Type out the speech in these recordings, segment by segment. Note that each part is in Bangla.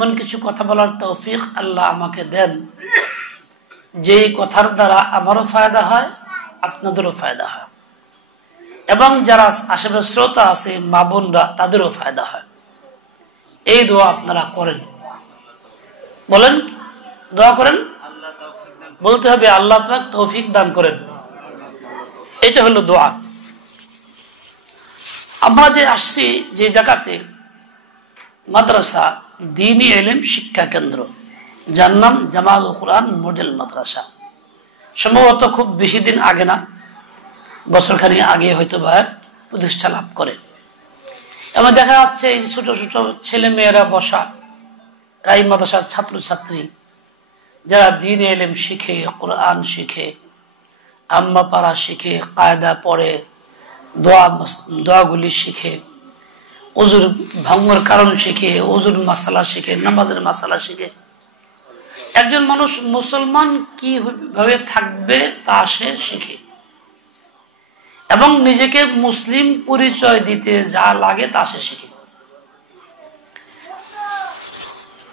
এমন কিছু কথা বলার তৌফিক আল্লাহ আমাকে দেন যেই কথার দ্বারা আমারও ফায়দা হয়, আপনাদেরও ফায়দা হয়, এবং যারা আশেপাশে শ্রোতা আছে মা বোনরা তাদেরও ফায়দা হয়। এই দোয়া আপনারা করেন, বলেন দোয়া করেন, বলতে হবে আল্লাহ তোমাকে তৌফিক দান করেন। এটা হলো দোয়া। আমরা যে আসছি যে জায়গাতে মাদ্রাসা দ্বীনি ইলম শিক্ষা কেন্দ্র, যার নাম জামাতুল কুরআন মডেল মাদ্রাসা, সম্ভবত খুব বেশি দিন আগে না, বছরখানেক আগে হয়তো বা প্রতিষ্ঠা লাভ করে। এবং দেখা যাচ্ছে এই ছোট ছোট ছেলে মেয়েরা বসা, এই মাদ্রাসার ছাত্রছাত্রী যারা দ্বীনি ইলম শিখে, কোরআন শিখে, আম্মা পারা শিখে, কায়দা পড়ে, দোয়াগুলি শিখে, ওযুর ভঙ্গের কারণ শিখে, ওযুর মাসালা শিখে, নামাজের মাসালা শিখে। একজন মানুষ মুসলমান কিভাবে থাকবে তা সে শিখে, এবং নিজেকে মুসলিম পরিচয় দিতে যা লাগে তা সে শিখে।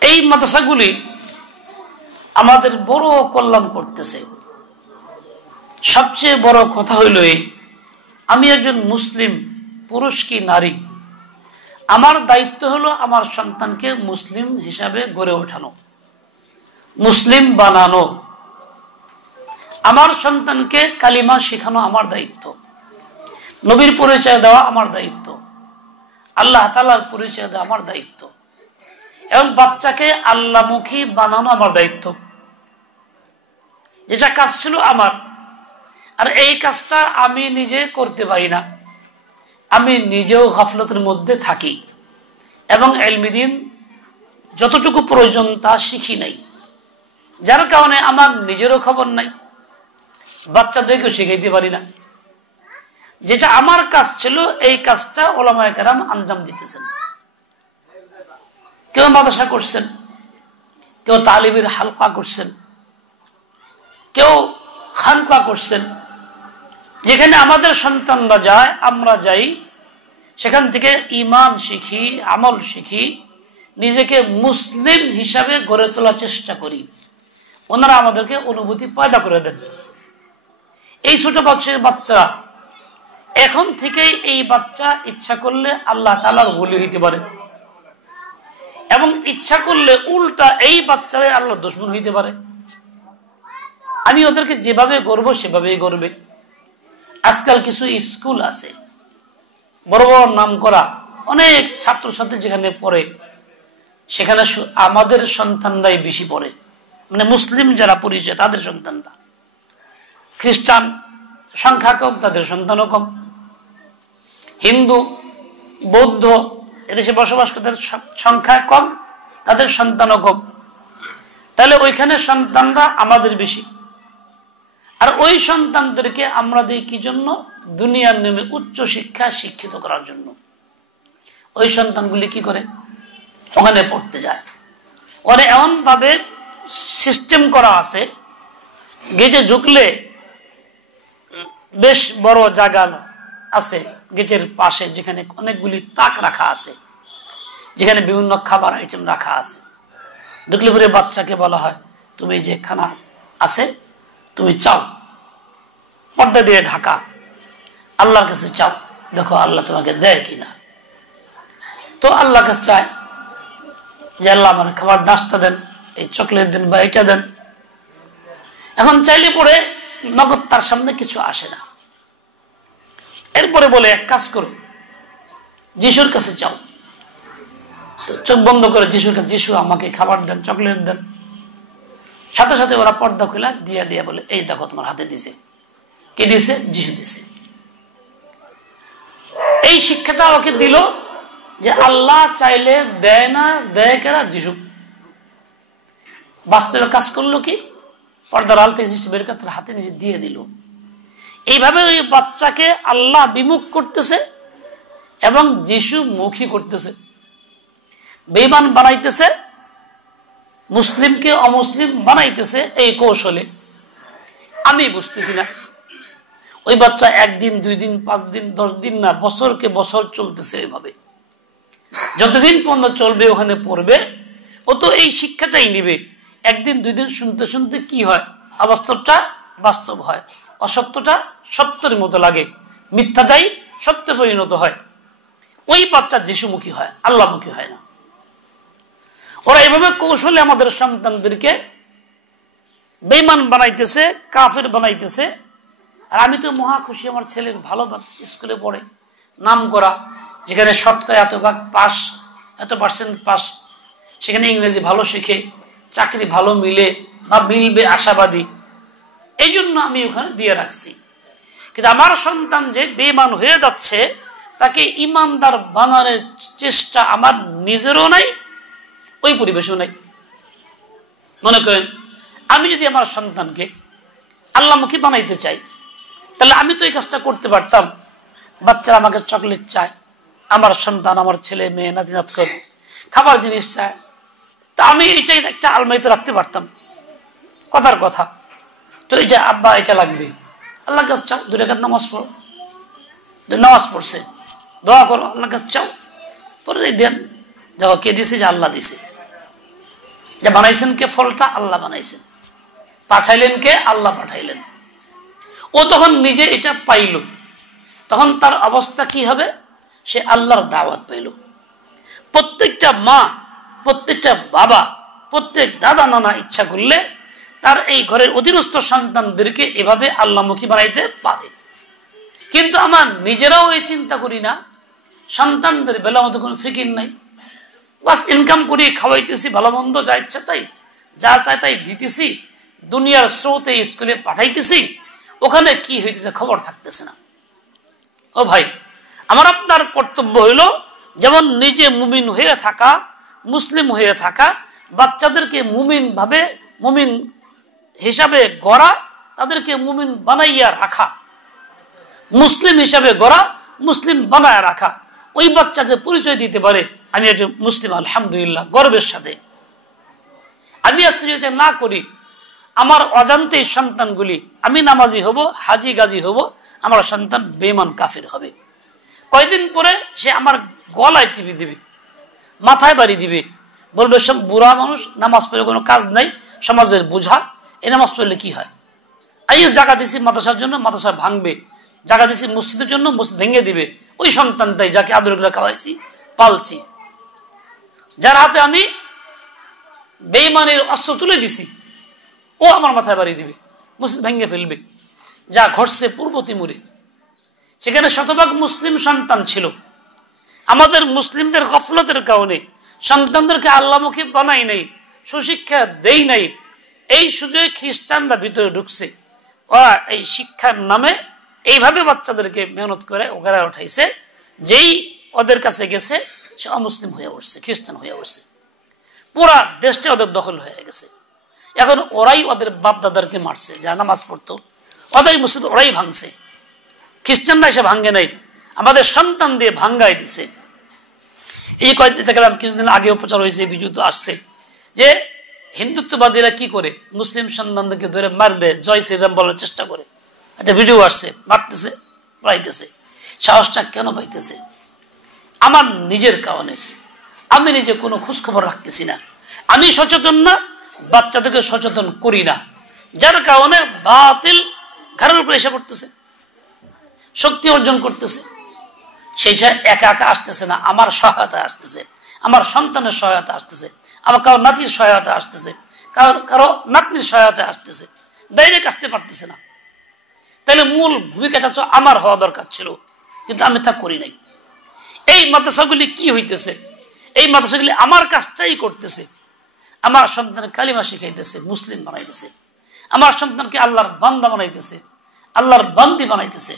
এই মাদ্রাসাগুলি আমাদের বড় কল্যাণ করতেছে। সবচেয়ে বড় কথা হইল এই, আমি একজন মুসলিম পুরুষ কি নারী, আমার দায়িত্ব হলো আমার সন্তানকে মুসলিম হিসাবে গড়ে ওঠানো, মুসলিম বানানো। আমার সন্তানকে কালিমা শেখানো আমার দায়িত্ব, নবীর পরিচয় দেওয়া আমার দায়িত্ব, আল্লাহ তাআলার পরিচয় দেওয়া আমার দায়িত্ব, এবং বাচ্চাকে আল্লাহমুখী বানানো আমার দায়িত্ব। যেটা কাজ ছিল আমার, আর এই কাজটা আমি নিজে করতে পারি না, আমি নিজেও গাফলতের মধ্যে থাকি, এবং ইলমি দ্বীন যতটুকু প্রয়োজন তা শিখি নাই, যার কারণে আমার নিজেরও খবর নাই, বাচ্চাদেরকেও শিখাইতে পারি না। যেটা আমার কাজ ছিল এই কাজটা উলামায়ে কেরাম আঞ্জাম দিতেছেন। কেউ মাদ্রাসা করছেন, কেউ তালিমের হালকা করছেন, কেউ খানকা করছেন, যেখানে আমাদের সন্তানরা যায়, আমরা যাই, সেখান থেকে ঈমান শিখি, আমল শিখি, নিজেকে মুসলিম হিসাবে গড়ে তোলার চেষ্টা করি। ওনারা আমাদেরকে অনুভূতি পয়দা করে দেন। এই ছোট বাচ্চারা এখন থেকেই, এই বাচ্চা ইচ্ছা করলে আল্লাহ তাআলার ওলি হইতে পারে, এবং ইচ্ছা করলে উল্টা এই বাচ্চারা আল্লাহর দুশমন হইতে পারে। আমি ওদেরকে যেভাবে গড়ব সেভাবেই গড়বে। আজকাল কিছু স্কুল আছে বড় বড় নাম করা, অনেক ছাত্রছাত্রী যেখানে পড়ে, সেখানে আমাদের সন্তানরাই বেশি পড়ে, মানে মুসলিম যারা পরিচয় তাদের সন্তানরা। খ্রিস্টান সংখ্যা কম, তাদের সন্তানও কম। হিন্দু বৌদ্ধ এদেশে বসবাস করে, তাদের সংখ্যা কম, তাদের সন্তানও কম। তাহলে ওইখানে সন্তানরা আমাদের বেশি, আর ওই সন্তানদেরকে আমরা দিই কি জন্য? দুনিয়ার নামে উচ্চ শিক্ষা শিক্ষিত করার জন্য। ওই সন্তানগুলি কি করে? ওখানে পড়তে যায়। ওরা এমন ভাবে সিস্টেম করা আছে, গেটে ঢুকলে বেশ বড় জায়গা আছে গেটের পাশে, যেখানে অনেকগুলি তাক রাখা আছে, যেখানে বিভিন্ন খাবার আইটেম রাখা আছে। ঢুকলে পরে বাচ্চাকে বলা হয়, তুমি যে খানা আছে তুমি চাও, পর্দা দিয়ে ঢাকা, আল্লাহর কাছে চাও, দেখো আল্লাহ তোমাকে দেয় কিনা। তো আল্লাহর কাছে চায় যে আল্লাহ আমার খাবার নাস্তা দেন, এই চকলেট দেন বা এটা দেন। এখন চাইলে পরে নগদ তার সামনে কিছু আসে না। এরপরে বলে এক কাজ করো, যিশুর কাছে চাও। তো চোখ বন্ধ করে যিশুর কাছে, যিশু আমাকে খাবার দেন, চকলেট দেন। সাথে সাথে ওরা পর্দা খুলে দিয়ে দিয়ে বলে, এই দেখো তোমার হাতে দিছে। কে দিছে? যিশু দিছে। এই শিক্ষাটা ওকে দিল যে আল্লাহ চাইলে দেয় না, দেয় কেনা? যিশু। বাস্তবে কাজ করলো কি? পর্দার আল থেকে বের করে তার হাতে নিচে দিয়ে দিল। এইভাবে ওই বাচ্চাকে আল্লাহ বিমুখ করতেছে এবং যিশু মুখী করতেছে, বেঈমান বানাইতেছে, মুসলিমকে অমুসলিম বানাইতেছে। এই কৌশলে আমি বুঝতেছি না। ওই বাচ্চা 1 দিন 2 দিন 5 দিন 10 দিন না, বছরকে বছর চলতেছে। এইভাবে যতদিন পর্যন্ত চলবে, ওখানে পড়বে, ও তো এই শিক্ষাটাই নিবে, একদিন দুই দিন শুনতে শুনতে কি হয়, অবাস্তবটা বাস্তব হয়, অসত্যটা সত্যের মতো লাগে, মিথ্যাটাই সত্যে পরিণত হয়। ওই বাচ্চা যিশুমুখী হয়, আল্লাহমুখী হয় না। ওরা এভাবে কৌশলে আমাদের সন্তানদেরকে বেঈমান বানাইতেছে, কাফের বানাইতেছে। আর আমি তো মহা খুশি, আমার ছেলের ভালো স্কুলে পড়ে, নাম করা, যেখানে শতকরা এত ভাগ পাস, এত পার্সেন্ট পাস, সেখানে ইংরেজি ভালো শিখে চাকরি ভালো মিলে বা মিলবে আশাবাদী, এই জন্য আমি ওখানে দিয়ে রাখছি। কিন্তু আমার সন্তান যে বেঈমান হয়ে যাচ্ছে, তাকে ইমানদার বানানোর চেষ্টা আমার নিজেরও নাই, ওই পরিবেশও নাই। মনে করেন আমি যদি আমার সন্তানকে আল্লাহমুখী বানাইতে চাই, তাহলে আমি তো এই কাজটা করতে পারতাম। বাচ্চারা আমাকে চকলেট চায়, আমার সন্তান, আমার ছেলে মেয়ে নাতি নাত করে খাবার জিনিস চায়, তা আমি এটাই একটা আলমারিতে রাখতে পারতাম, কথার কথা। তো এই যে আব্বা এটা লাগবে, আল্লাহ কাছে চাও, 2 রাকাত নামাজ পড়ো, নামাজ পড়ছে, দোয়া করো, আল্লাহ কাছে চাও, পরে দেন। দেখো কে দিছে? যে আল্লাহ দিছে। যে বানাইছেন কে? ফলটা আল্লাহ বানাইছেন। পাঠাইলেন কে? আল্লাহ পাঠাইলেন। ও তখন নিজে এটা পাইল, তখন তার অবস্থা কি হবে? সে আল্লাহর দাওয়াত পাইল। প্রত্যেকটা মা, প্রত্যেকটা বাবা, প্রত্যেক দাদা নানা ইচ্ছা করলে তার এই ঘরের অধীনস্থ সন্তানদেরকে এভাবে আল্লাহমুখী বানাইতে পারে। কিন্তু আমার নিজেরাও এই চিন্তা করি না, সন্তানদের বেলা মতো কোনো ফিকির নাই, বাস ইনকাম করি, খাওয়াইতেছি, ভালো মন্দ যা ইচ্ছা তাই, যা চাই তাই দিতেছি, দুনিয়ার স্রোতে স্কুলে পাঠাইতেছি, ওখানে কি হইতেছে খবর থাকতেছে না। ও ভাই, আমার আপনার কর্তব্য হইল যেমন নিজে মুমিন হয়ে থাকা, মুসলিম হয়ে থাকা, বাচ্চাদেরকে মুমিন ভাবে, মুমিন হিসাবে গড়া, তাদেরকে মুমিন বানাইয়া রাখা, মুসলিম হিসাবে গড়া, মুসলিম বানায় রাখা। ওই বাচ্চা যে পরিচয় দিতে পারে আমি একজন মুসলিম, আলহামদুলিল্লাহ, গর্বের সাথে। আমি আজকে যদি না করি, আমার অজান্তে সন্তানগুলি, আমি নামাজি হব, হাজি গাজী হব, আমার সন্তান বেঈমান কাফির হবে। কয়দিন পরে সে আমার গলায় টিপি দিবে, মাথায় বাড়ি দিবে, বলবে সব বুড়া মানুষ, নামাজ পড়লে কোনো কাজ নাই, সমাজের বোঝা, এই নামাজ পড়লে কি হয়? এই জায়গা দিছি মাদ্রাসার জন্য, মাদ্রাসা ভাঙবে, জায়গা দিছি মসজিদের জন্য, মসজিদ ভেঙে দিবে। ওই সন্তানটাই যাকে আদর করে খাওয়াইছি, পালছি, যার হাতে আমি বেঈমানের অস্ত্র তুলে দিছি, ও আমার মাথায় বাড়ি দিবে, মসজিদ ভেঙে ফেলবে। যা ঘটছে পূর্ব তিমুরে, সেখানে শতভাগ মুসলিম সন্তান ছিল। আমাদের মুসলিমদের গফলতের কারণে সন্তানদেরকে আল্লাহমুখী বানাই নাই, সুশিক্ষা দেই নাই। এই সুযোগে খ্রিস্টানরা ভিতরে ঢুকছে, ওরা এই শিক্ষার নামে এইভাবে বাচ্চাদেরকে মেহনত করে ওখানে উঠাইছে, যেই ওদের কাছে গেছে সে অমুসলিম হয়ে উঠছে, খ্রিস্টান হয়ে উঠছে, পুরা দেশটা ওদের দখল হয়ে গেছে। এখন ওরাই ওদের বাপ দাদারকে মারছে, যারা নামাজ পড়তো, ওদের মুসলিম ওরাই ভাঙছে, খ্রিস্টানরা এসে ভাঙ্গে নাই, আমাদের সন্তান দিয়ে ভাঙ্গাই দিছে। এই কয়েকদিন দেখলাম, কিছুদিন আগেও প্রচার হয়েছে, ভিডিও তো আসছে, যে হিন্দুত্ববাদীরা কি করে মুসলিম সন্তানদেরকে ধরে মারবে, জয় শ্রীরাম বলার চেষ্টা করে, একটা ভিডিও আসছে, মারতেছে, পড়াইতেছে। সাহসটা কেন পাইতেছে? আমার নিজের কারণে। আমি নিজে কোনো খোঁজখবর রাখতেছি না, আমি সচেতন না, বাচ্চাদেরকে সচেতন করি না, যার কারণে বাতিল ঘরের উপরে এসে পড়তেছে, শক্তি অর্জন করতেছে। সেইটা একা একা আসতেছে না, আমার সহায়তা আসতেছে, আমার সন্তানের সহায়তা আসতেছে, আমার কারো নাতির সহায়তা আসতেছে, কারো নাতনির সহায়তা আসতেছে, ডাইরেক্ট আসতে পারতেছে না। তাহলে মূল ভূমিকাটা তো আমার হওয়া দরকার ছিল, কিন্তু আমি তা করি নাই। এই মাদ্রাসাগুলি কি হইতেছে? এই মাদ্রাসাগুলি আমার কাজটাই করতেছে, আমার সন্তানের কালিমা শিখাইতেছে, মুসলিম বানাইতেছে, আমার সন্তানকে আল্লাহর বান্দা বানাইতেছে, আল্লাহর বান্দি বানাইতেছে,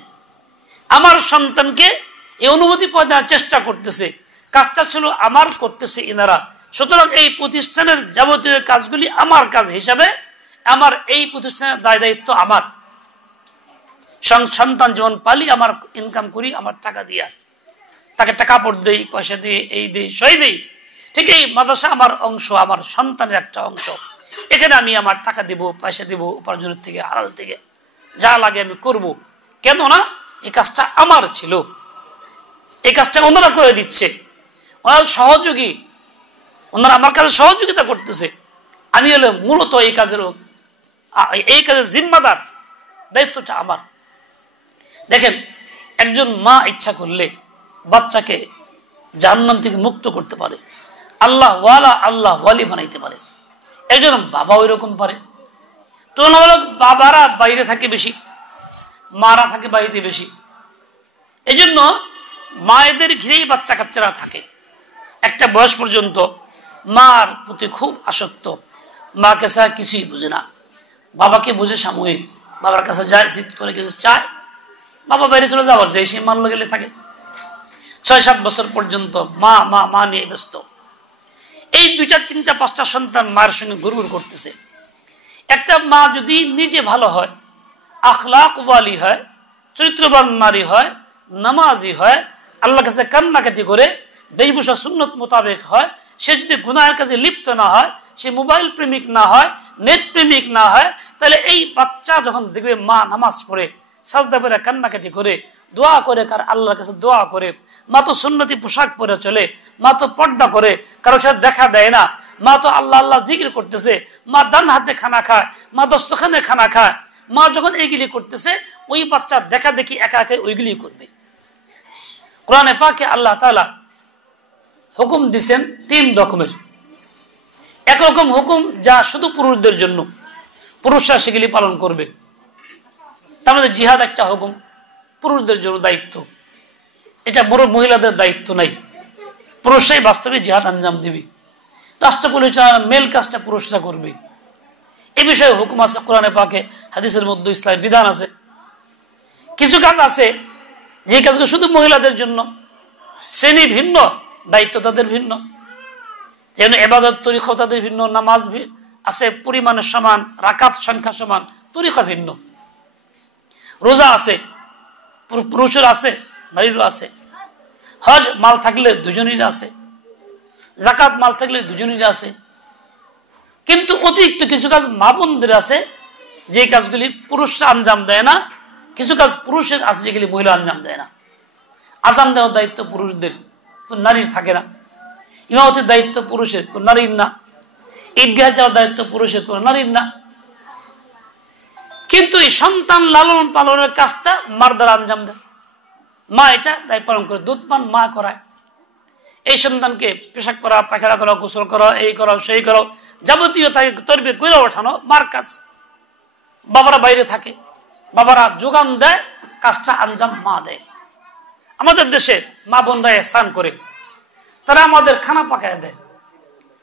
আমার সন্তানকে এই অনুভূতি পয়দার চেষ্টা করতেছে। কাজটা ছিল আমার, করতেছে ইনারা। সুতরাং এই প্রতিষ্ঠানের যাবতীয় কাজগুলি আমার কাজ হিসাবে, আমার এই প্রতিষ্ঠানের দায় দায়িত্ব আমার। সন্তান যেমন পালি, আমার ইনকাম করি, আমার টাকা দিয়া, তাকে টাকা কাপড় দেই, পয়সা দিয়ে, এই দেই, সই দেই, ঠিক এই মাদ্রাসা আমার অংশ, আমার সন্তানের একটা অংশ। এখানে আমি আমার টাকা দেব, পয়সা দেব, উপার্জনের থেকে, হালাল থেকে যা লাগে আমি করব। কেন না? এই কাজটা আমার ছিল, এই কাজটা ওনারা করে দিচ্ছে, ওনার সহযোগী। ওনারা আমার কাছে সহযোগিতা করতেছে, আমি হলে মূলত এই কাজের জিম্মাদার, দায়িত্বটা আমার। দেখেন, একজন মা ইচ্ছা করলে বাচ্চাকে জাহান্নাম থেকে মুক্ত করতে পারে, আল্লাহ ওয়ালা আল্লাহ ওয়ালি বানাইতে পারে। একজন বাবা ওই রকম পারে। তুলনামূলক বাবারা বাইরে থাকে বেশি, মারা থাকে বাড়িতে বেশি। এই জন্য মায়েদের ঘিরেই বাচ্চা কাচ্চারা থাকে। একটা বয়স পর্যন্ত মার প্রতি খুব আসক্ত, মাকে ছাড়া কিছুই বুঝে না, বাবাকে বুঝে সাময়িক, বাবার কাছে যায়, জিদ করে কিছু চায়, বাবা বাইরে চলে যাওয়ার যে সে মারলো গেলে থাকে। 6-7 বছর পর্যন্ত মা মা মা নিয়ে ব্যস্ত। এই 2টা 3টা 5টা সন্তান মায়ের সঙ্গে গুরগুর করতেছে। একটা মা যদি নিজে ভালো হয়, আখলাক ওয়ালি হয়, চরিত্রবান নারী হয়, নামাজি হয়, আল্লাহর কাছে কান্নাকাটি করে বেশভূষা সুন্নত মোতাবেক হয়, সে যদি গুনাহের কাজে লিপ্ত না হয়, সে মোবাইল প্রেমিক না হয়, নেট প্রেমিক না হয়, তাহলে এই বাচ্চা যখন দেখবে মা নামাজ পড়ে, সাজদা করে, কান্নাকাটি করে, দোয়া করে, কার আল্লাহর কাছে দোয়া করে, মা তো সুন্নতি পোশাক পরে চলে, মা তো পর্দা করে, কারো সাথে দেখা দেয় না, মা তো আল্লাহ আল্লাহ জিকির করতেছে, মা ডান হাতে খানা খায়, মা দস্তখানে খানা খায়, মা যখন এইগুলি করতেছে, ওই বাচ্চা দেখা দেখি একা একা ওইগুলি করবে। কোরআনে পাকে আল্লাহ তাআলা হুকুম দিচ্ছেন 3 রকমের। একরকম হুকুম যা শুধু পুরুষদের জন্য, পুরুষরা সেগুলি পালন করবে। তার মধ্যে জিহাদ একটা হুকুম, পুরুষদের জন্য দায়িত্ব, এটা বড় মহিলাদের দায়িত্ব নাই, পুরুষরাই বাস্তবে জিহাদ আঞ্জাম দিবে। রাষ্ট্র পরিচালনা মেল কাজটা পুরুষরা করবে। এই বিষয়ে হুকুম আছে কোরআনে পাকে, হাদিসের মধ্যে ইসলামের বিধান আছে। কিছু কাজ আছে যে কাজগুলো শুধু মহিলাদের জন্য, শ্রেণী ভিন্ন, দায়িত্ব তাদের ভিন্ন, যেন ইবাদত তরিকা তাদের ভিন্ন, নামাজ আছে পরিমাণের সমান, রাকাত সংখ্যা সমান, তরিকা ভিন্ন। রোজা আছে, পুরুষের আছে, নারীরও আছে। হজ মাল থাকলে দুজনেরই আছে, যাকাত মাল থাকলে দুজনেরই আছে। কিন্তু অতিরিক্ত কিছু কাজ মা বোনদের আছে, যে কাজগুলি পুরুষরা আঞ্জাম দেয় না, কিছু কাজ পুরুষের আছে যেগুলি মহিলা আঞ্জাম দেয় না। আজান দেওয়ার দায়িত্ব পুরুষদের, কোন নারীর থাকে না। ইমামতের দায়িত্ব পুরুষের, কোন নারীর না। ঈদগাহে যাওয়ার দায়িত্ব পুরুষের, কোন নারীর না। কিন্তু এই সন্তান লালন পালনের কাজটা মার দ্বারা আঞ্জাম দেয়। মা এটা দায় পালন করে, দুধ পান মা করায়। এই সন্তানকে পেশাব করা, পায়খানা করা, গোসল করা, এই করা সেই করা, যাবতীয় তাকে তরবিয়ত করে ওঠানো মার কাজ। বাবারা বাইরে থাকে, বাবারা যোগান দেয়, কাজটা আঞ্জাম মা দেয়। আমাদের দেশে মা বোনরা স্নান করে, তারা আমাদের খানা পাকায় দেয়,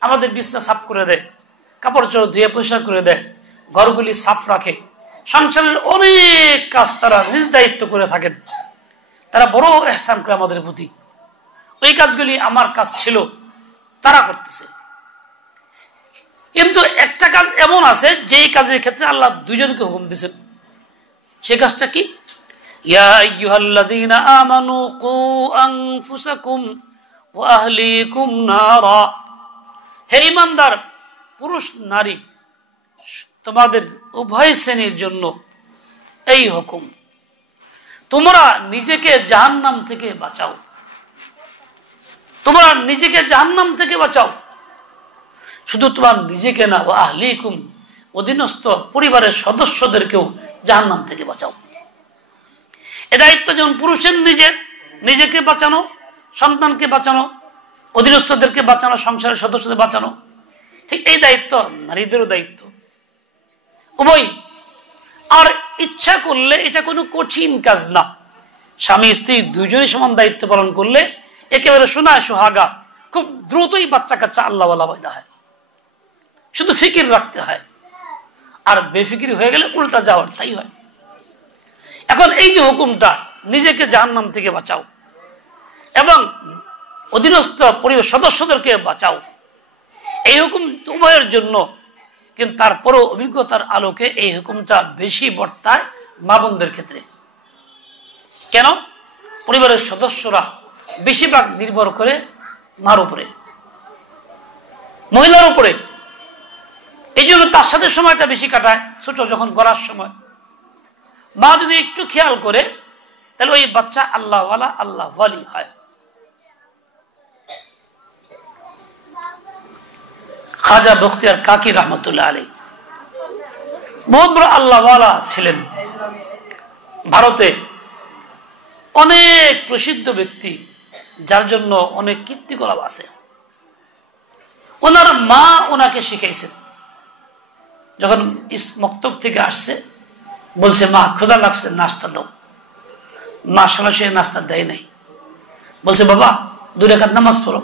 আমাদের বিছনা সাফ করে দেয়, কাপড় চোপড় ধুয়ে পরিষ্কার করে দেয়, ঘরগুলি সাফ রাখে, সংসারের অনেক কাজ তারা নিজ দায়িত্ব করে থাকেন। তারা বড় ইহসান করে আমাদের প্রতি। ওই কাজগুলি আমার কাজ ছিল, তারা করতেছে। কিন্তু একটা কাজ এমন আছে যেই কাজের ক্ষেত্রে আল্লাহ দুজনকে হুকুম দিয়েছেন। সেই কাজটা কি? ইয়া আইয়ুহাল্লাযীনা আমানু কু আনফুসাকুম ওয়া আহলিকুম নারা। হে ঈমানদার পুরুষ নারী, তোমাদের উভয় শ্রেণীর জন্য এই হুকুম, তোমরা নিজেকে জাহান্নাম থেকে বাঁচাও। তোমরা নিজেকে জাহান্নাম থেকে বাঁচাও। শুধু তোমার নিজেকে না, ও আহলিকুম, অধীনস্থ পরিবারের সদস্যদেরকেও জাহান্নাম থেকে বাঁচাও। এ দায়িত্ব যেমন পুরুষের নিজেকে বাঁচানো, সন্তানকে বাঁচানো, অধীনস্থদেরকে বাঁচানো, সংসারের সদস্যদের বাঁচানো, ঠিক এই দায়িত্ব নারীদেরও দায়িত্ব, উভয়। আর ইচ্ছা করলে এটা কোনো কঠিন কাজ না। স্বামী স্ত্রী দুইজনই সমান দায়িত্ব পালন করলে একেবারে সোনায় সোহাগা, খুব দ্রুতই বাচ্চা কাচ্চা আল্লাহওয়ালা পয়দা হয়। শুধু ফিকির রাখতে হয়, আর বেফিকির হয়ে গেলে উল্টা যাওয়ার তাই হয়। এখন এই যে হুকুমটা, নিজেকে জাহান্নাম থেকে বাঁচাও এবং অধীনস্থ পরিবার সদস্যদেরকে বাঁচাও, এই হুকুম উভয়ের জন্য। কিন্তু তারপরও অভিজ্ঞতার আলোকে এই হুকুমটা বেশি বর্তায় মা বোনদের ক্ষেত্রে। কেন? পরিবারের সদস্যরা বেশিরভাগ নির্ভর করে মার উপরে, মহিলার উপরে। এই জন্য তার সাথে সময়টা বেশি কাটায়। ছোট যখন গড়ার সময় মা যদি একটু খেয়াল করে, তাহলে ওই বাচ্চা আল্লাহওয়ালা, আল্লাহ ওয়ালি হয়। খাজা বখতিয়ার কাকি রহমতুল্লাহ আলাইহি বহুত বড় আল্লাহওয়ালা ছিলেন। ভারতে অনেক প্রসিদ্ধ ব্যক্তি, যার জন্য অনেক কীর্তিকলাপ আছে। ওনার মা ওনাকে শিখাইছেন। যখন মক্তব থেকে আসছে, বলছে মা ক্ষুধা লাগছে, নাস্তা দাও। মা সরাসরি নাস্তা দেয় নাই, বলছে বাবা 2 রাকাত নামাজ পড়ো,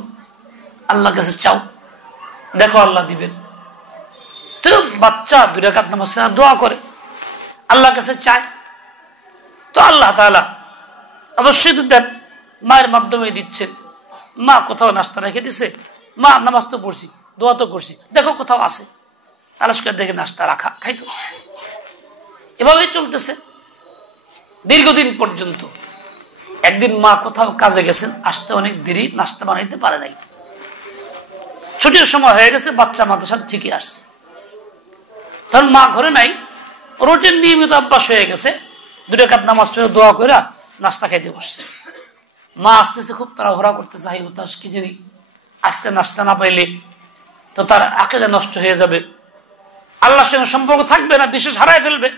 আল্লাহর কাছে চাও, দেখো আল্লাহ দিবেন। তো বাচ্চা 2 রাকাত নামাজ দোয়া করে, আল্লাহর কাছে চায়, তো আল্লাহ তাআলা অবশ্যই তো দেন, মায়ের মাধ্যমে দিচ্ছেন। মা কোথাও নাস্তা রেখে দিছে, মা নামাজ তো পড়ছি, দোয়া তো করছি, দেখো কোথাও আছে, তালাশ করে দেখে নাস্তা রাখা, খাইতো। এভাবেই চলতেছে দীর্ঘদিন পর্যন্ত। একদিন মা কোথাও কাজে গেছেন, আসতে অনেক দেরি, নাস্তা বানাইতে পারে নাই। ছুটির সময় হয়ে গেছে, বাচ্চা মাদ্রাসা ঠিকই আসছে। তখন মা ঘরে নাই, রুটিন নিয়মিত অভ্যাস হয়ে গেছে, 2 রাকাত নামাজ পড়ে দোয়া করে নাস্তা খাইতে বসছে। মা আসতেছে, খুব তাড়াহুড়া করতেছে, হাই হতাশ, কি জানি আজকে নাস্তা না পাইলে তো তার আকীদা নষ্ট হয়ে যাবে, আল্লাহর সঙ্গে সম্পর্ক থাকবে না, বিশেষ হারায় ফেলবে।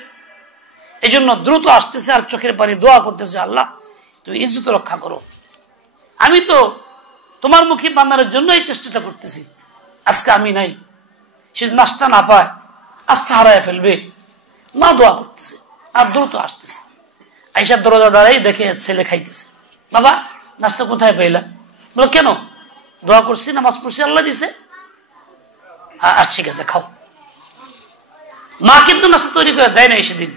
এই জন্য দ্রুত আসতেছে আর চোখের পানি দোয়া করতেছে, আল্লাহ তুমি ইজ্জত রক্ষা করো, আমি তো তোমার মুখী বান্দার জন্য এই চেষ্টাটা করতেছি, আজকে আমি নাই, সে নাস্তা না পায়, আস্থা হারায় ফেলবে। মা দোয়া করতেছে আর দ্রুত আসতেছে, আইসা দরজা দাঁড়াই দেখে ছেলে খাইতেছে। বাবা নাস্তা কোথায় পাইলা? বলো কেন? দোয়া করছি, নামাজ পড়ছি, আল্লাহ দিছে। ঠিক আছে খাও। মা কিন্তু নাস্তা তৈরি করে দেয় নাই সেদিন।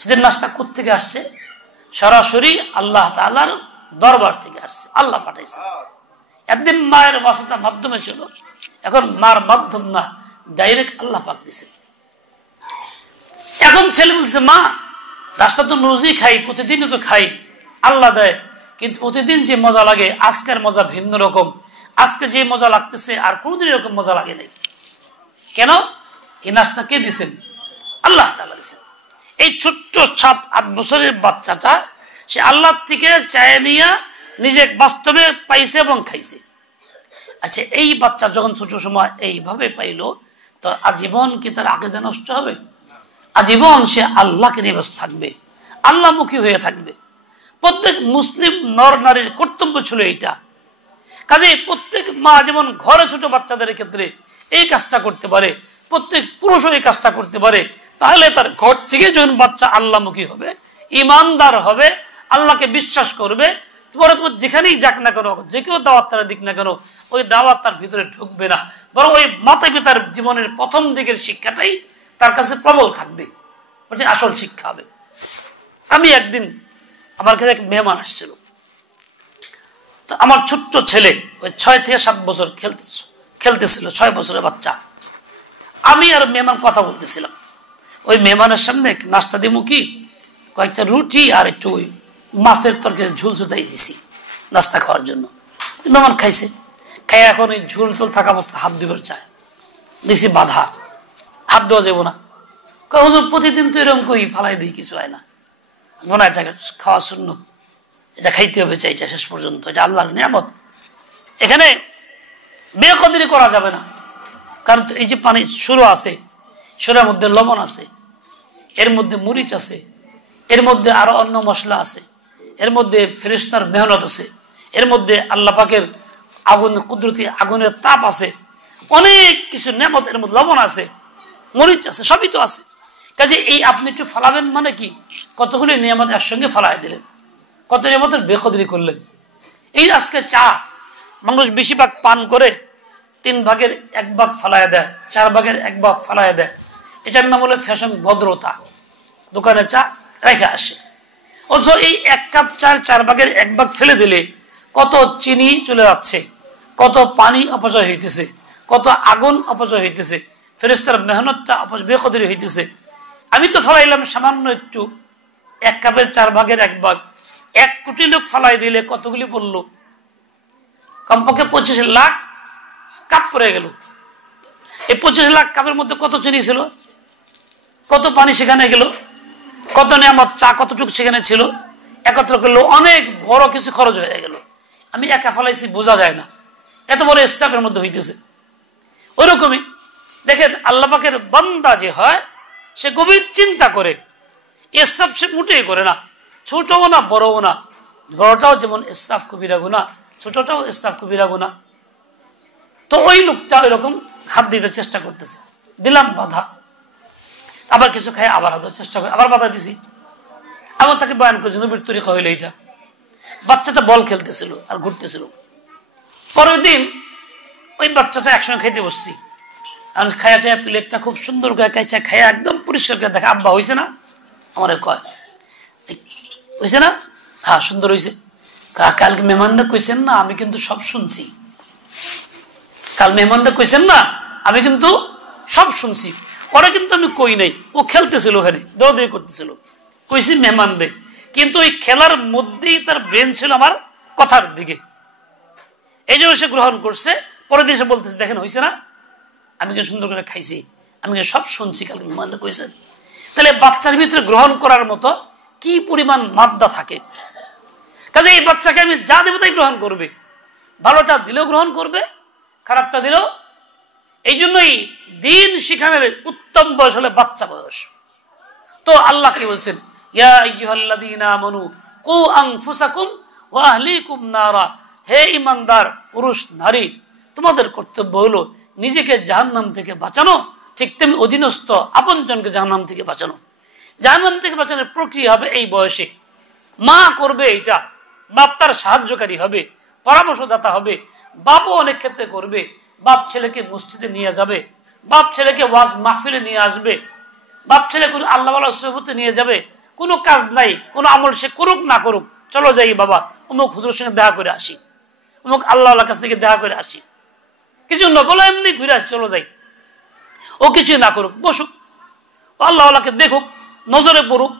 সেদিন নাস্তা কোত্থেকে আসছে? সরাসরি আল্লাহ তাআলার দরবার থেকে আসছে, আল্লাহ পাঠাইছে। একদিন মায়ের ওয়াসিতা মাধ্যমে ছিল, এখন মার মাধ্যম না, ডাইরেক্ট আল্লাহ পাক দিছে। এখন ছেলে বলছে মা নাস্তা তো রোজই খাই, প্রতিদিনই তো খাই, আল্লাহ দেয়, কিন্তু প্রতিদিন যে মজা লাগে আজকের মজা ভিন্ন রকম, আজকে যে মজা লাগতেছে আর কোনদিন এরকম মজা লাগে নাই। কেন? এই নাস্তা কে দিছেন? আল্লাহ তাআলা দিছেন। এই ছোট্ট 7-8 বছরের বাচ্চাটা সে আল্লাহ থেকে চায় নিয়ে নিজে বাস্তবে পাইছে এবং খাইছে। আচ্ছা, এই বাচ্চা যখন ছোট সময় এইভাবে পাইলো, তো আজীবন কি তার আকীদা নষ্ট হবে? আজীবন সে আল্লাহকে নিয়ে ব্যস্ত থাকবে, আল্লাহমুখী হয়ে থাকবে। প্রত্যেক মুসলিম নর নারীর কর্তব্য ছিল এইটা। কাজে প্রত্যেক মা যেমন ঘরে ছোট বাচ্চাদের ক্ষেত্রে এই কাজটা করতে পারে, প্রত্যেক পুরুষও এই কাজটা করতে পারে, তাহলে তার ঘর থেকে যখন বাচ্চা আল্লাহমুখী হবে, ইমানদার হবে, আল্লাহকে বিশ্বাস করবে, তোমার যেখানেই যাক না কেন, যে কেউ দাওয়াত তার দিক না কেন, ওই দাওয়াত তার ভিতরে ঢুকবে না, বরং ওই মাতা পিতার জীবনের প্রথম দিকের শিক্ষাটাই তার কাছে প্রবল থাকবে, ওটা আসল শিক্ষা হবে। আমি একদিন আমার কাছে এক মেহমান আসছিল, তো আমার ছোট্ট ছেলে ওই 6 থেকে 7 বছর খেলতেছিল, 6 বছরের বাচ্চা। আমি আর মেহমান কথা বলতেছিলাম, ওই মেহমানের সামনে নাস্তা দিমু কি কয়েকটা রুটি আর একটু ওই মাছের তরকারি ঝুল ছুটাই দিছি নাস্তা খাওয়ার জন্য। মেহমান খাইছে, খাই এখন ওই ঝুল টুল থাকা অবস্থা হাত দিবার চায়, দিছি বাধা, হাত দেওয়া যাবো না। হুজুর প্রতিদিন তো এরকম কই ফালাই দিই, কিছু হয় না, মনে হয় এটা খাওয়া সুন্নত, এটা খাইতে হবে চাইটা শেষ পর্যন্ত, এটা আল্লাহর নিয়ামত, এখানে বেকদরি করা যাবে না। কারণ এই যে পানি সুরা আছে, সুরার মধ্যে লবণ আছে, এর মধ্যে মরিচ আছে, এর মধ্যে আরো অন্য মশলা আছে, এর মধ্যে ফেরেশতার মেহনত আছে, এর মধ্যে আল্লাহ পাকের আগুন, কুদরতি আগুনের তাপ আছে, অনেক কিছু নিয়ামত, এর মধ্যে লবণ আছে, মরিচ আছে, সবই তো আছে। কাজে এই আপনি একটু ফালাবেন মানে কি, কতগুলি নিয়ামত একসঙ্গে ফালাই দিলেন, কত নিয়ামতের বেকদরি করলেন। এই আজকে চা মানুষ বেশিরভাগ পান করে 3 ভাগের 1 ভাগ ফালায় দেয়, 4 ভাগের 1 ভাগ ফালায় দেয়, এটার নাম হলো ফ্যাশন, ভদ্রতা, দোকানে চা রেখে আসে। অথচ এই 1 কাপ চার 4 ভাগের 1 ভাগ ফেলে দিলে কত চিনি চলে যাচ্ছে, কত পানি অপচয় হইতেছে, কত আগুন অপচয় হইতেছে, ফেরেশতার মেহনতটা বেকদরি হইতেছে। আমি তো ফালাইলাম সামান্য একটু, 1 কাপের 4 ভাগের 1 ভাগ, 1 কোটি লোক ফালাই দিলে কতগুলি পড়লো? কমপক্ষে 25 লাখ কাপ পড়ে গেল। এই 25 লাখ কাপের মধ্যে কত চিনি ছিল, কত পানি সেখানে গেল, কত নিয়ামত, চা কতটুকু সেখানে ছিল, একত্র করলো, অনেক বড় কিছু খরচ হয়ে গেল। আমি একা ফালাইছি, বোঝা যায় না, এত বড় স্টাফের মধ্যে হইতেছে। ওইরকমই দেখেন আল্লাহ পাকের বান্দা যে হয় সে গভীর চিন্তা করে, ইসরাফ সে মোটেই করে না, ছোটও না বড়ও না। বড়টাও যেমন ইসরাফ কবিরা গুনাহ, ছোটটাও ইসরাফ কবিরা গুনাহ। তো ওই লোকটা ওইরকম হাত দিতে চেষ্টা করতেছে, দিলাম বাধা, আবার কিছু খায় আবার হাত চেষ্টা করে, আবার বাধা দিছি। এমন তাকে বয়ান করেছে নবীর তরিকা হইলে এইটা। বাচ্চাটা বল খেলতেছিল আর ঘুরতেছিল। পরের দিন ওই বাচ্চাটা একসঙ্গে খাইতে বসছি, আর খায়া চায়া প্লেটটা খুব সুন্দর করে খাইছে, খায়া একদম পরিষ্কার করে দেখে আব্বা হয়েছে না, আমার কয় হয়েছে না, হ্যাঁ সুন্দর হয়েছে। কালকে মেহমানরা কইছেন না, আমি কিন্তু সব শুনছি। কাল মেহমানরা কইছেন না, আমি কিন্তু সব শুনছি। ওরা কিন্তু আমি কই নাই, ও খেলতেছিল, ওখানে দৌড়াদৌড়ি করতেছিল, কইছি মেহমানরে, কিন্তু ওই খেলার মধ্যেই তার ব্রেন ছিল আমার কথার দিকে, এই জন্য সে গ্রহণ করছে। পরের দিন সে বলতেছে দেখেন হয়েছে না, আমি কিন্তু সুন্দর করে খাইছি, আমি কিন্তু সব শুনছি, কালকে মেহমানরা কইছেন। তাহলে বাচ্চার ভিতরে গ্রহণ করার মতো কি পরিমাণ মাদ্দা থাকে। কাজে এই বাচ্চাকে আমি যা দেবো তাই গ্রহণ করবে, ভালোটা দিলেও গ্রহণ করবে, খারাপটা দিলেও। এই জন্যই দিন শিখানোর উত্তম বয়স হলে বাচ্চা বয়স। তো আল্লাহ কি বলছেন, ইয়া আইয়ুহাল্লাযীনা আমানু কু আনফুসাকুম ওয়া আহলিকুম নারা, হে ঈমানদার পুরুষ নারী, তোমাদের কর্তব্য হলো নিজেকে জাহান্নাম থেকে বাঁচানো, ঠিক তেমনি অধীনস্থ আপনজনকে জাহান্নাম থেকে বাঁচানো। জাহান্নাম থেকে বাঁচানোর প্রক্রিয়া হবে এই বয়সে। মা করবে এটা, বাপ তার সাহায্যকারী হবে, পরামর্শদাতা হবে। বাপও অনেক ক্ষেত্রে করবে, বাপ ছেলেকে মসজিদে নিয়ে যাবে, বাপ ছেলেকে ওয়াজ মাহফিলে নিয়ে আসবে, বাপ ছেলে কোনো আল্লাহ ওয়ালা সোহবতে নিয়ে যাবে। কোনো কাজ নাই, কোনো আমল সে করুক না করুক, চলো যাই বাবা অমুক হুজুরের সঙ্গে দেখা করে আসি, অমুক আল্লাহ কাছ থেকে দেখা করে আসি, কিছু না বলো এমনি ঘুরে আসি, চলো যাই। ও কিছু না করুক, বসুক, আল্লাহকে দেখুক, নজরে পড়ুক।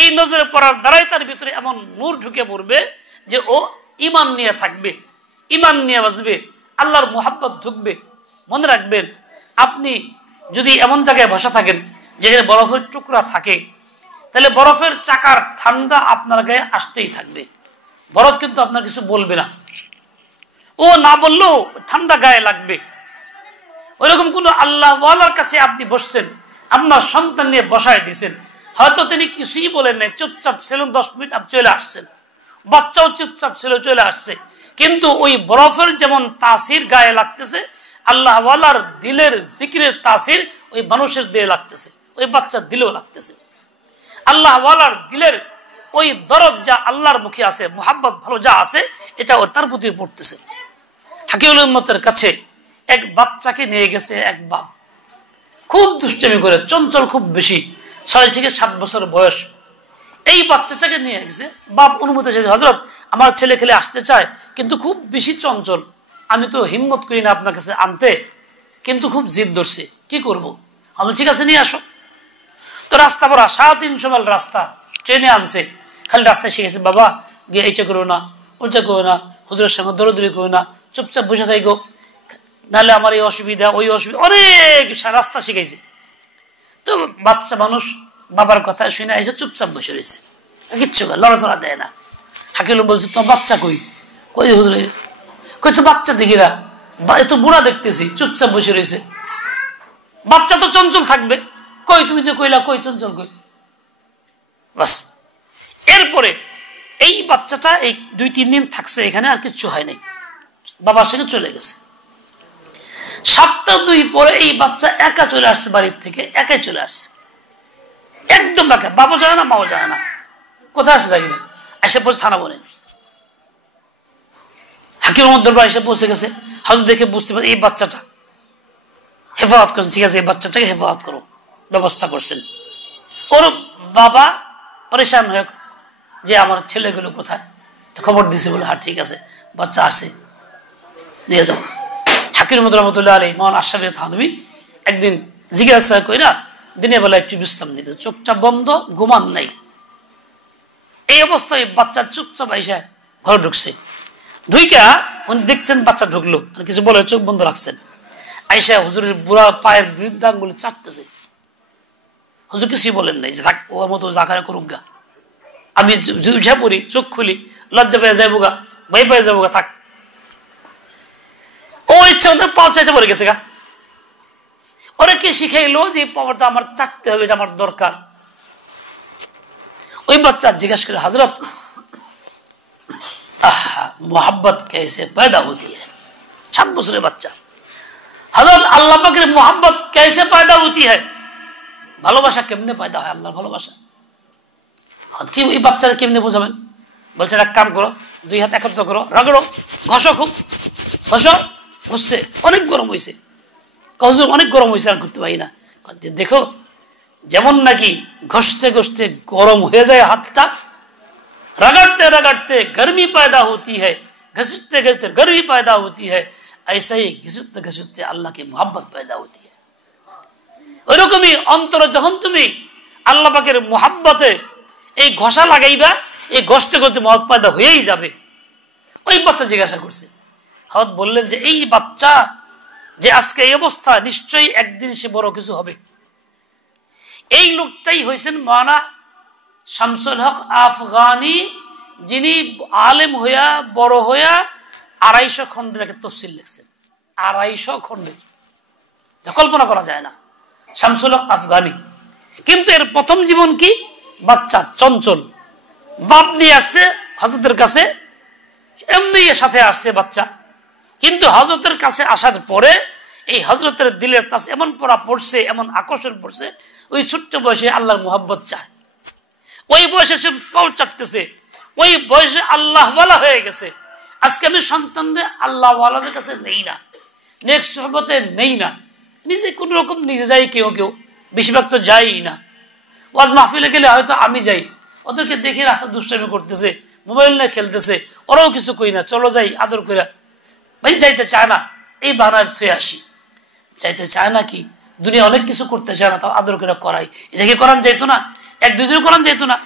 এই নজরে পড়ার দ্বারাই তার ভিতরে এমন নূর ঢুকে পড়বে যে ও ইমান নিয়ে থাকবে, ইমান নিয়ে বাঁচবে, আল্লাহর মুহাব্বত ঢুকবে। মনে রাখবেন, আপনি যদি এমন জায়গায় বসা থাকেন যেখানে বরফের টুকরা থাকে, তাহলে বরফের চাকার ঠান্ডা আপনার গায়ে আসতেই থাকবে, বরফ কিন্তু আপনার কিছু বলবে না, ও না বললেও ঠান্ডা গায়ে লাগবে। ওইরকম কোন আল্লাহ ওয়ালার কাছে আপনি বসছেন, আপনার সন্তান নিয়ে বসায় দিয়েছেন, হয়তো তিনি কিছুই বলেন নাই, চুপচাপ ছিলেন, 10 মিনিট আপনি চলে আসছেন, বাচ্চাও চুপচাপ ছিল, চলে আসছে, কিন্তু ওই বরফের যেমন তাসির গায়ে লাগতেছে, আল্লাহ ওয়ালার দিলের জিকিরের তাসির ওই মানুষের দিলে লাগতেছে, ওই বাচ্চার দিলেও লাগতেছে। আল্লাহ ওয়ালার দিলের ওই দরদ যা আল্লাহর মুখে আছে, মুহাব্বত ভালো যা আছে, এটা ওর তার প্রতি পড়তেছে। হাকিমুল উম্মতের কাছে এক বাচ্চাকে নিয়ে গেছে এক বাপ, খুব দুষ্টামি করে, চঞ্চল খুব বেশি, 6 থেকে 7 বছর বয়স। এই বাচ্চাটাকে নিয়ে গেছে, বাপ অনুমতি চাইছে, হযরত আমার ছেলে খেলে আসতে চায়, কিন্তু খুব বেশি চঞ্চল, আমি তো হিম্মত করি না আপনার কাছে আনতে, কিন্তু খুব জিদ ধরছে, কি করব? আমি ঠিক আছে নিয়ে আসো। তো রাস্তা পড়া 350 মাইল রাস্তা, ট্রেনে আনছে, খালি রাস্তায় শিখেছে, বাবা গিয়ে এইটা করো না, ওইটা করো না, হুজুরের সঙ্গে দৌড়াদৌড়ি করো না, চুপচাপ বসে থাকো, নাহলে আমার এই অসুবিধা ওই অসুবিধা, অনেক রাস্তা শিখাইছে। তো বাচ্চা মানুষ বাবার কথা শুনে এসে চুপচাপ বসে রয়েছে, কিচ্ছু লড়াচড়া দেয় না। হাকিম বলছে, তোমার বাচ্চা কই? কই হুজুর, কই তো বাচ্চা দেখি না, এত বুড়া দেখতেছি, চুপচাপ বসে রয়েছে। বাচ্চা তো চঞ্চল থাকবে, কই তুমি যে কইলা, কই চঞ্চল কই? বাস। এরপরে এই বাচ্চাটা এই 2-3 দিন থাকছে এখানে, আর কিচ্ছু হয় নাই, বাবার সঙ্গে চলে গেছে। সপ্তাহ 2 পরে এই বাচ্চা একা চলে আসছে, বাড়ির থেকে একাই চলে আসছে, একদম একা, বাবা জানে না, মাও জানে না, কোথায় আসছে জানি না। এসে পৌঁছে থানা বলেন, হাকিম দরবার এসে পৌঁছে গেছে। হযরত দেখে বুঝতে পারে এই বাচ্চাটা হেফাজত করছেন, ঠিক আছে এই বাচ্চাটাকে হেফাজত করো, ব্যবস্থা করছেন। ওর বাবা পরেশান হয়ে যে আমার ছেলেগুলো কোথায়, তো খবর দিছে, বলে হ্যাঁ ঠিক আছে, বাচ্চা আসে, নিয়ে যাও। হাকিম রহমতুল্লাহ আলাইহি মহান আশরাফি থানভী একদিন জিজ্ঞাসা কইরা দিনের বেলা একটু বিশ্রাম নিতে, চোখটা বন্ধ, ঘুমান নাই। এই অবস্থায় বাচ্চা চুপচাপ আইসা ঘরে ঢুকছে, ঢুইকা উনি দেখছেন বাচ্চা ঢুকলো, কিছু বলে চোখ বন্ধ রাখছেন। আইসা হুজুরের বুড়া পায়ের বৃদ্ধাঙ্গুলি চাটতেছে, হুজুর কিছুই বলেন নাই, যে থাক ওর মতো জাকারে করুক গা, আমি উঠে পড়ি, চোখ খুলি, লজ্জা পেয়ে যাইবো গা, ভয় পেয়ে যাবো গা, থাক। ও ইচ্ছা মতো পাও চাইতে পড়ে গেছে গা, বাচ্চাকে শিখাইলো যে পাওয়াটা আমার চাকতে হবে, এটা আমার দরকার। ওই বাচ্চা জিজ্ঞাসা করে, হযরত मोहब्बत कैसे पैदा होती है? 7 বছরের বাচ্চা। হযরত আল্লাহ পাকের मोहब्बत कैसे पैदा होती है? ভালোবাসা কেমনে পয়দা হয়? আল্লাহর ভালোবাসা। কি ওই বাচ্চাকে কেমনে বোঝাবেন? বলছেন এক কাম করো, 2 হাত একত্র করো, রগড়ো, ঘষো, খুব ঘষো। ঘষছে, অনেক গরম হয়েছে। হুজুর অনেক গরম হয়েছে, আর করতে পারি না। দেখো যেমন নাকি ঘষতে ঘষতে গরম হয়ে যায় হাতটা, रगड़ते रगड़ते गर्मी पैदा होती है, घसीटते घसीटते गर्मी पैदा होती है, ऐसा ही घसीटते घसीटते अल्लाह की मोहब्बत पैदा होती है। ওইরকমই অন্তরে যখন তুমি আল্লাহ পাকের মোহাব্বতে এই ঘষা লাগাইবা, এই ঘষতে ঘষতে মহব্বত পয়দা হয়েই যাবে। ওই বাচ্চা জিজ্ঞাসা করছে, হযরত বললেন যে এই বাচ্চা যে আজকে এই অবস্থা, নিশ্চয়ই একদিন সে বড় কিছু হবে। এই লোকটাই হয়েছেন মাওলানা শামসুল হক আফগানি, যিনি আলেম হইয়া বড় হইয়া 250 খন্ডের একটা তফসির লিখছেন। 250 খন্ডের, কল্পনা করা যায় না। শামসুল হক আফগানি, কিন্তু এর প্রথম জীবন কি? বাচ্চা, চঞ্চল, বাপ দিয়ে আসছে হযরতের কাছে, এমনি সাথে আসছে বাচ্চা। কিন্তু হযরতের কাছে আসার পরে এই হযরতের দিলের তাস এমন পড়া পড়ছে, এমন আকর্ষণ পড়ছে, ওই ছোট্ট বয়সে আল্লাহর মোহাব্বত চায়। ওই বয়সে সে পাও চাকতেছে, ওই বয়সে আল্লাহওয়ালা হয়ে গেছে। আজকে আমি সন্তানদের আল্লাহওয়ালাদের কাছে নেই না, নেক সোহবতে নেই না, নিজে কোন রকম নিজে যাই, কেউ কেউ, বেশিরভাগ তো যাই না। ওয়াজ মাহফিলে গেলে হয়তো আমি যাই, ওদেরকে দেখে রাস্তা দুষ্টামি করতেছে, মোবাইল নিয়ে খেলতেছে, ওরাও কিছু কই না, চলো যাই আদর করে। ভাই যাইতে চায় না, এই বানায় থুয়ে আসি। চাইতে চায় না কি? দুনিয়া অনেক কিছু করতে চায় না, তাও আদর করে করাই। এটা কি করান যাইতো না? 1-2 দিন করান যাইতো না?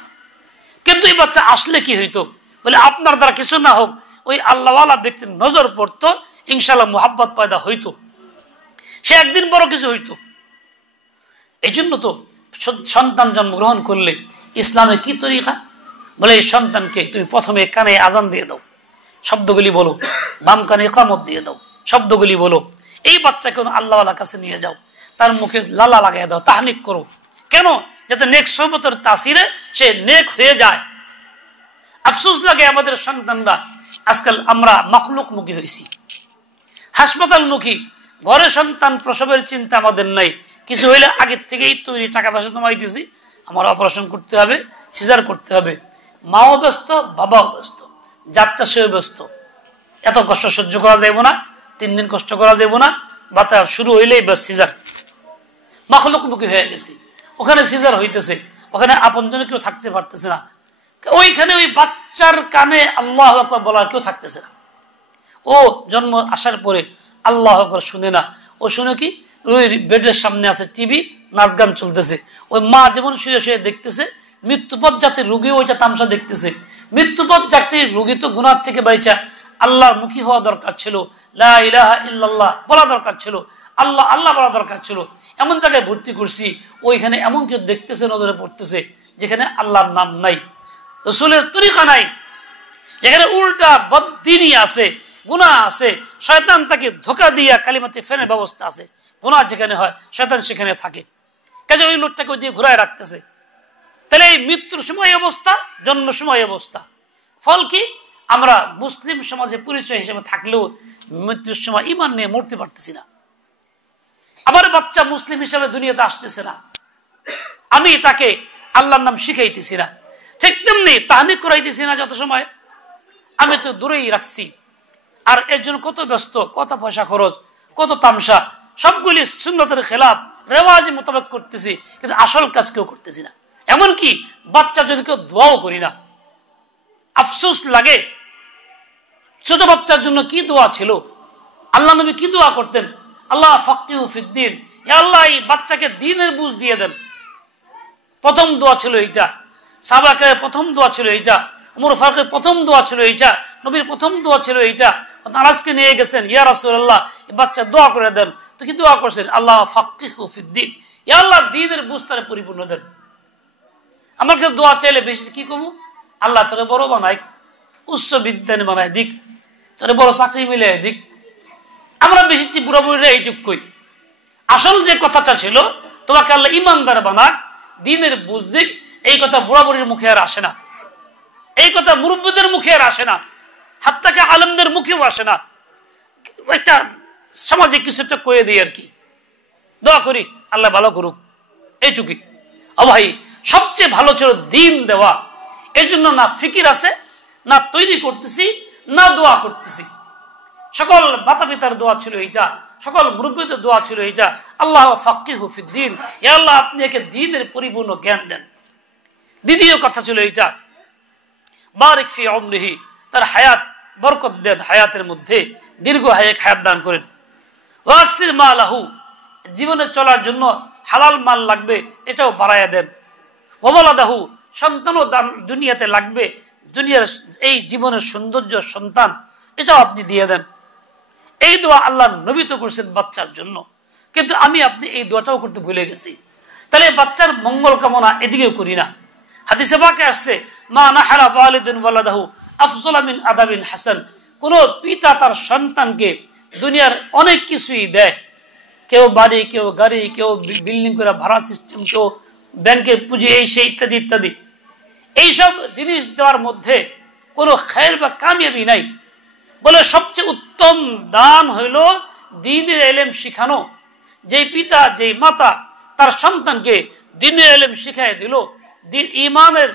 কিন্তু এই বাচ্চা আসলে কি হইতো? বলে আপনার দ্বারা কিছু না হোক, ওই আল্লাহওয়ালা ব্যক্তির নজর পড়তো, ইনশাআল্লাহ মোহাব্বত পয়দা হইতো, সে একদিন বড় কিছু হইতো। এই জন্য তো সন্তান জন্মগ্রহণ করলে ইসলামে কি তরিকা? বলে এই সন্তানকে তুমি প্রথমে কানে আজান দিয়ে দাও, শব্দগুলি বলো, বাম কানে ইকামত দিয়ে দাও, শব্দগুলি বলো। এই বাচ্চাকে আল্লাহওয়ালার কাছে নিয়ে যাও, তার মুখে লালা লাগাই দাও, তাহনিক করো। কেন? যাতে নেক সোহবতের তাসিরে সে নেক হয়ে যায়। আফসোস লাগে আমাদের সন্তানরা আজকাল আমরা মাখলুক মুখী হয়েছি, হাসপাতাল মুখী। ঘরে সন্তান প্রসবের চিন্তা আমাদের নাই, কিছু হইলে আগের থেকেই তৈরি, টাকা পয়সা জমাই দিয়েছি, আমার অপারেশন করতে হবে, সিজার করতে হবে। মাও ব্যস্ত, বাবাও ব্যস্ত, যাত্রা সেও ব্যস্ত। এত কষ্ট সহ্য করা যাইব না, 3 দিন কষ্ট করা যাইব না, বাতা শুরু হইলেই বাস সিজার। মাখলুক মুখী হয়ে গেছি, ওখানে সিজার হইতেছে, ওখানে আপনজনে কেউ থাকতে পারতেছে না, ওইখানে ওই বাচ্চার কানে আল্লাহু আকবার বলার কেউ থাকতেছে না। ও জন্ম আসার পরে আল্লাহু আকবার শুনে না, ও শুনে কি? ওই বেডের সামনে আছে টিভি, নাচ গান চলতেছে, ওই মা যেমন শুয়ে শুয়ে দেখতেছে, মৃত্যুপথ জাতির রোগী ওইটা তামসা দেখতেছে। মৃত্যুপথ জাতির রোগী তো গুনাহ থেকে বাইচা আল্লাহর মুখী হওয়া দরকার ছিল, লা ইলাহা ইল্লাল্লাহ বলা দরকার ছিল, আল্লাহ আল্লাহ বলা দরকার ছিল। এমন জায়গায় ভর্তি করছি, ওইখানে এমন কেউ দেখতেছে, নজরে পড়তেছে, যেখানে আল্লাহর নাম নাই, রাসূলের তরিকা নাই, যেখানে উল্টা বদ্দিনী আছে, গুনাহ আছে, শয়তান তাকে ধোঁকা দিয়া কালিমাতে ফেরার ব্যবস্থা আছে। গুনাহ যেখানে হয় শয়তান সেখানে থাকে, কাজে ওই লোকটাকে ওই দিয়ে ঘুরায় রাখতেছে। তাহলে এই মৃত্যুর সময় অবস্থা, জন্ম সময় অবস্থা। ফল কি? আমরা মুসলিম সমাজে পরিচয় হিসেবে থাকলেও মৃত্যুর সময় ঈমান নিয়ে মরতে পারতেছি না। আমার বাচ্চা মুসলিম হিসেবে দুনিয়াতে আসতেছে না, আমি তাকে আল্লাহর নাম শিখাইতেছি না, ঠিক তেমনি তাহনিক করাইতেছি না। যত সময় আমি তো দূরেই রাখছি, আর এর জন্য কত ব্যস্ত, কত পয়সা খরচ, কত তামসা, সবগুলি সুন্নতের খেলাফ, রেওয়াজ মোতাবেক করতেছি, কিন্তু আসল কাজ কেউ করতেছি না। এমনকি বাচ্চার জন্য কেউ দোয়াও করি না। আফসোস লাগে, ছোট বাচ্চার জন্য কি দোয়া ছিল, আল্লাহ নবী কি দোয়া করতেন? আল্লাহ ফাক্কিহু ফিদ্দিন, ইয়া আল্লাহ এই বাচ্চাকে দ্বীনের বুঝ দিয়ে দেন। প্রথম দোয়া ছিল এইটা, সাহাবায়ে প্রথম দোয়া ছিল এইটা, উমর ফারুকের প্রথম দোয়া ছিল এইটা, নবীর প্রথম দোয়া ছিল এইটা। আনাসকে নিয়ে গেছেন, ইয়া রাসূলুল্লাহ এই বাচ্চা দোয়া করে দেন। তো কি দোয়া করছেন? আল্লাহ ফাক্কিহু ফিদ্দিন, ইয়া আল্লাহ দ্বীনের বুঝ তারে পরিপূর্ণ দেন। আমার কাছে দোয়া চাইলে বেশি কি কমু? আল্লাহ তোরে বড় বানাই, উচ্চ বিদ্যান বানায় দিক, তোরে বড় চাকরি মিলে দিক। আমরা বেশি বুড়া বুড়িরা এইটুক কই, আসল যে কথাটা ছিল তোমাকে আল্লাহ ইমানদার বানাক, দ্বীনের বুঝ দিক, এই কথা বুড়া বুড়ির মুখে আর আসে না, এই কথা মুরব্বীদের মুখে আর আসে না, হাত্তাকে আলেমদের মুখেও আসে না। একটা সামাজিক কিছু একটা কয়ে দিই আর কি, দোয়া করি আল্লাহ ভালো করুক, এইটুকুই। ও ভাই, সবচেয়ে ভালো ছিল দিন দেওয়া। এর জন্য না ফিকির আছে, না তৈরি করতেছি, না দোয়া করতেছি। সকল মাতা পিতার দোয়া ছিল এইটা, সকল মুরব্বীদের দোয়া ছিল এইটা, আল্লাহ ফাক্কিহু ফিদ্দীন, হে আল্লাহ আপনি একে দ্বীনের পরিপূর্ণ জ্ঞান দেন। দ্বিতীয় কথা ছিল এইটা, বারিক ফি উমরিহি, তার হায়াত বরকত দেন, হায়াতের মধ্যে দীর্ঘ হায়াত দান করেন। ওয়াকসির মালাহু, জীবনে চলার জন্য হালাল মাল লাগবে, এটাও বাড়াইয়া দেন। ওয়ালাদাহু, সন্তানও দুনিয়াতে লাগবে, দুনিয়ার এই জীবনের সৌন্দর্য সন্তান, এটাও আপনি দিয়ে দেন। এই দোয়া আল্লাহ নবী তো করছেন বাচ্চার জন্য, কিন্তু আমি আপনি এই দোয়াটাও করতে ভুলে গেছি। তাহলে বাচ্চার মঙ্গল কামনা এদিকেও করি না। হাদিসে পাকে আসছে, মা নাহারা ওয়ালিদুন ওয়ালাদাহু আফজালা মিন আদাবিন হাসান, কোন পিতা তার সন্তানকে দুনিয়ার অনেক কিছুই দেয়, কেউ বাড়ি, কেউ গাড়ি, কেউ বিল্ডিং করে ভাড়া সিস্টেম, কেউ ব্যাংকের পুঁজি, এই সেই ইত্যাদি ইত্যাদি। এইসব জিনিস দেওয়ার মধ্যে কোনো খায়ের বা কামিয়াবি নাই। বলে সবচেয়ে উত্তম দান হইল দ্বীনের ইলম শিখানো। যেই পিতা, যেই মাতা তার সন্তানকে দ্বীনের ইলম শিখাই দিল, ঈমানের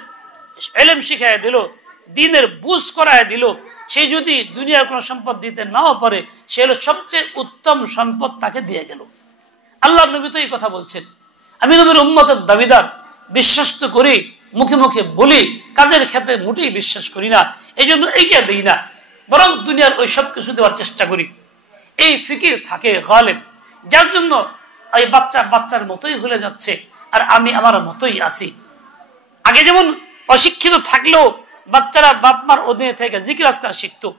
ইলম শিখাই দিল, দ্বীনের বুঝ করায় দিল, সে যদি দুনিয়ার কোনো সম্পদ দিতে নাও পারে, সে হলো সবচেয়ে উত্তম সম্পদ তাকে দিয়ে গেল। আল্লাহ নবী তো এই কথা বলছেন। আমি নবীর উম্মতের দাবিদার, বিশ্বাস তো করি, মুখে মুখে বলি, কাজের ক্ষেত্রে মোটেই বিশ্বাস করি না। এই জন্য এইটা দিই না, বরং দুনিয়ার ওই সব কিছু দেওয়ার চেষ্টা করি। এই ফিকির থাকে গালেব, যার জন্য এই বাচ্চা বাচ্চার মতোই হয়ে যাচ্ছে, আর আমি আমার মতোই আছি। আগে যেমন অশিক্ষিত থাকলেও বাচ্চারা বাপ মার অধীনে থেকে জিকির আজকার শিখতো।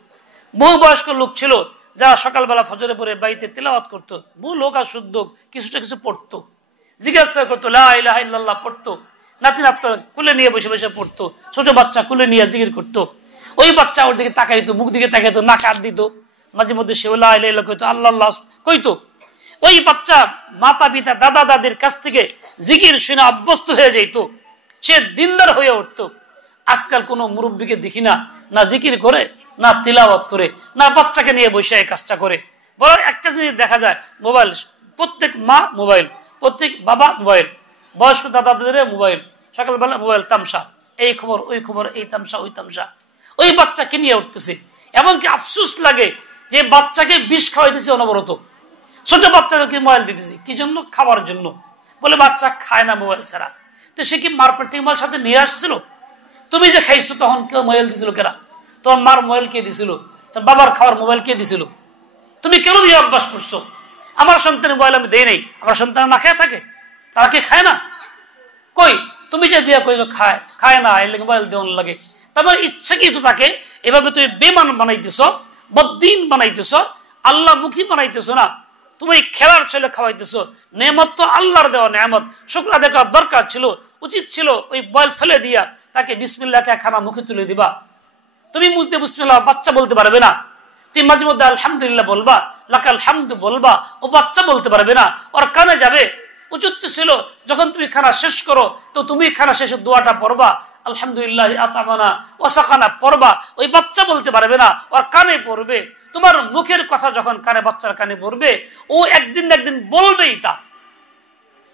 বহু বয়স্ক লোক ছিল যারা সকালবেলা ফজরে পরে বাড়িতে তেলাওয়াত করতো, বহু লোক আর শুদ্ধ কিছুটা কিছু পড়তো, জিকির আজকার করতো, লা ইলাহা ইল্লাল্লাহ পড়তো, নাতি নাতকে কুলে নিয়ে বসে বসে পড়তো, ছোট বাচ্চা কুলে নিয়ে জিকির করতো। ওই বাচ্চা ওর দিকে তাকাইতো, মুখ দিকে তাকাইতো, নাক হাত দিত, মাঝে মধ্যে সে লা ইলাহা ইল্লাল্লাহ কইতো, আল্লাহ আল্লাহ কইতো। ওই বাচ্চা মাতা পিতা দাদা দাদির কাছ থেকে জিকির শুনে অভ্যস্ত হয়ে যেত, সে দিনদার হয়ে উঠতো। আজকাল কোনো মুরব্বীকে দেখি না, না জিকির করে, না তিলাওয়াত করে, না বাচ্চাকে নিয়ে বসে এই কাজটা করে। বড় একটা জিনিস দেখা যায়, মোবাইল, প্রত্যেক মা মোবাইল, প্রত্যেক বাবা মোবাইল, বয়স্ক দাদা দাদিরা মোবাইল, সকালবেলা মোবাইল তামসা, এই খবর ওই খবর, এই তামসা ওই তামসা, ওই বাচ্চাকে নিয়ে উঠতেছে। এমনকি আফসোস লাগে যে বাচ্চাকে বিষ খাওয়াইতেছি অনবরত, ছোট বাচ্চাদেরকে মোবাইল দিতেছি, কি জন্য? খাওয়ার জন্য। বলে বাচ্চা খায় না মোবাইল ছাড়া। তো সে কি মার পেট থেকে মোবাইল সাথে নিয়ে আসছিল? তুমি যে খাইছো তখন কেউ মোবাইল দিছিল কেরা? তোমার মার মোবাইল কে দিছিল? তোর বাবার খাওয়ার মোবাইল কে দিছিল? তুমি কেন দিয়ে অভ্যাস করছো? আমার সন্তানের মোবাইল আমি দেই নাই, আমার সন্তান না খেয়ে থাকে, তারা কি খায় না? কই তুমি যে দিয়া কইছো খায়, খায় না, এর মোবাইল দেওয়ার লাগে। তারপর ইচ্ছা কি তো তাকে এভাবে তুমি বেমান বানাইতেছ, বদ্দিন বানাইতেছ, আল্লাহ মুখী বানাইতেছ না। তুমি খেলার ছেলে খাওয়াইতেছো, নেয়ামত তো আল্লাহর দেওয়া নেয়ামত, শুকর আদায় করার দরকার ছিল, উচিত ছিল ওই বয়েল ফেলে দিয়া তাকে বিসমিল্লাহ খানা মুখে তুলে দিবা। তুমি মুজতে বিসমিল্লাহ, বাচ্চা বলতে পারবে না। তুমি মাঝে মধ্যে আলহামদুলিল্লাহ বলবা, লাকাল হামদু বলবা, ও বাচ্চা বলতে পারবে না, ওর কানে যাবে। উচিত ছিল যখন তুমি খানা শেষ করো তো তুমি খানা শেষের দোয়াটা পড়বা, আলহামদুলিল্লাহ আতামানা ওয়াসাখানা পড়বা। ওই বাচ্চা বলতে পারবে না, ওর কানে পড়বে। তোমার মুখের কথা যখন কানে, বাচ্চার কানে পড়বে, ও একদিন না একদিন বলবেই, তা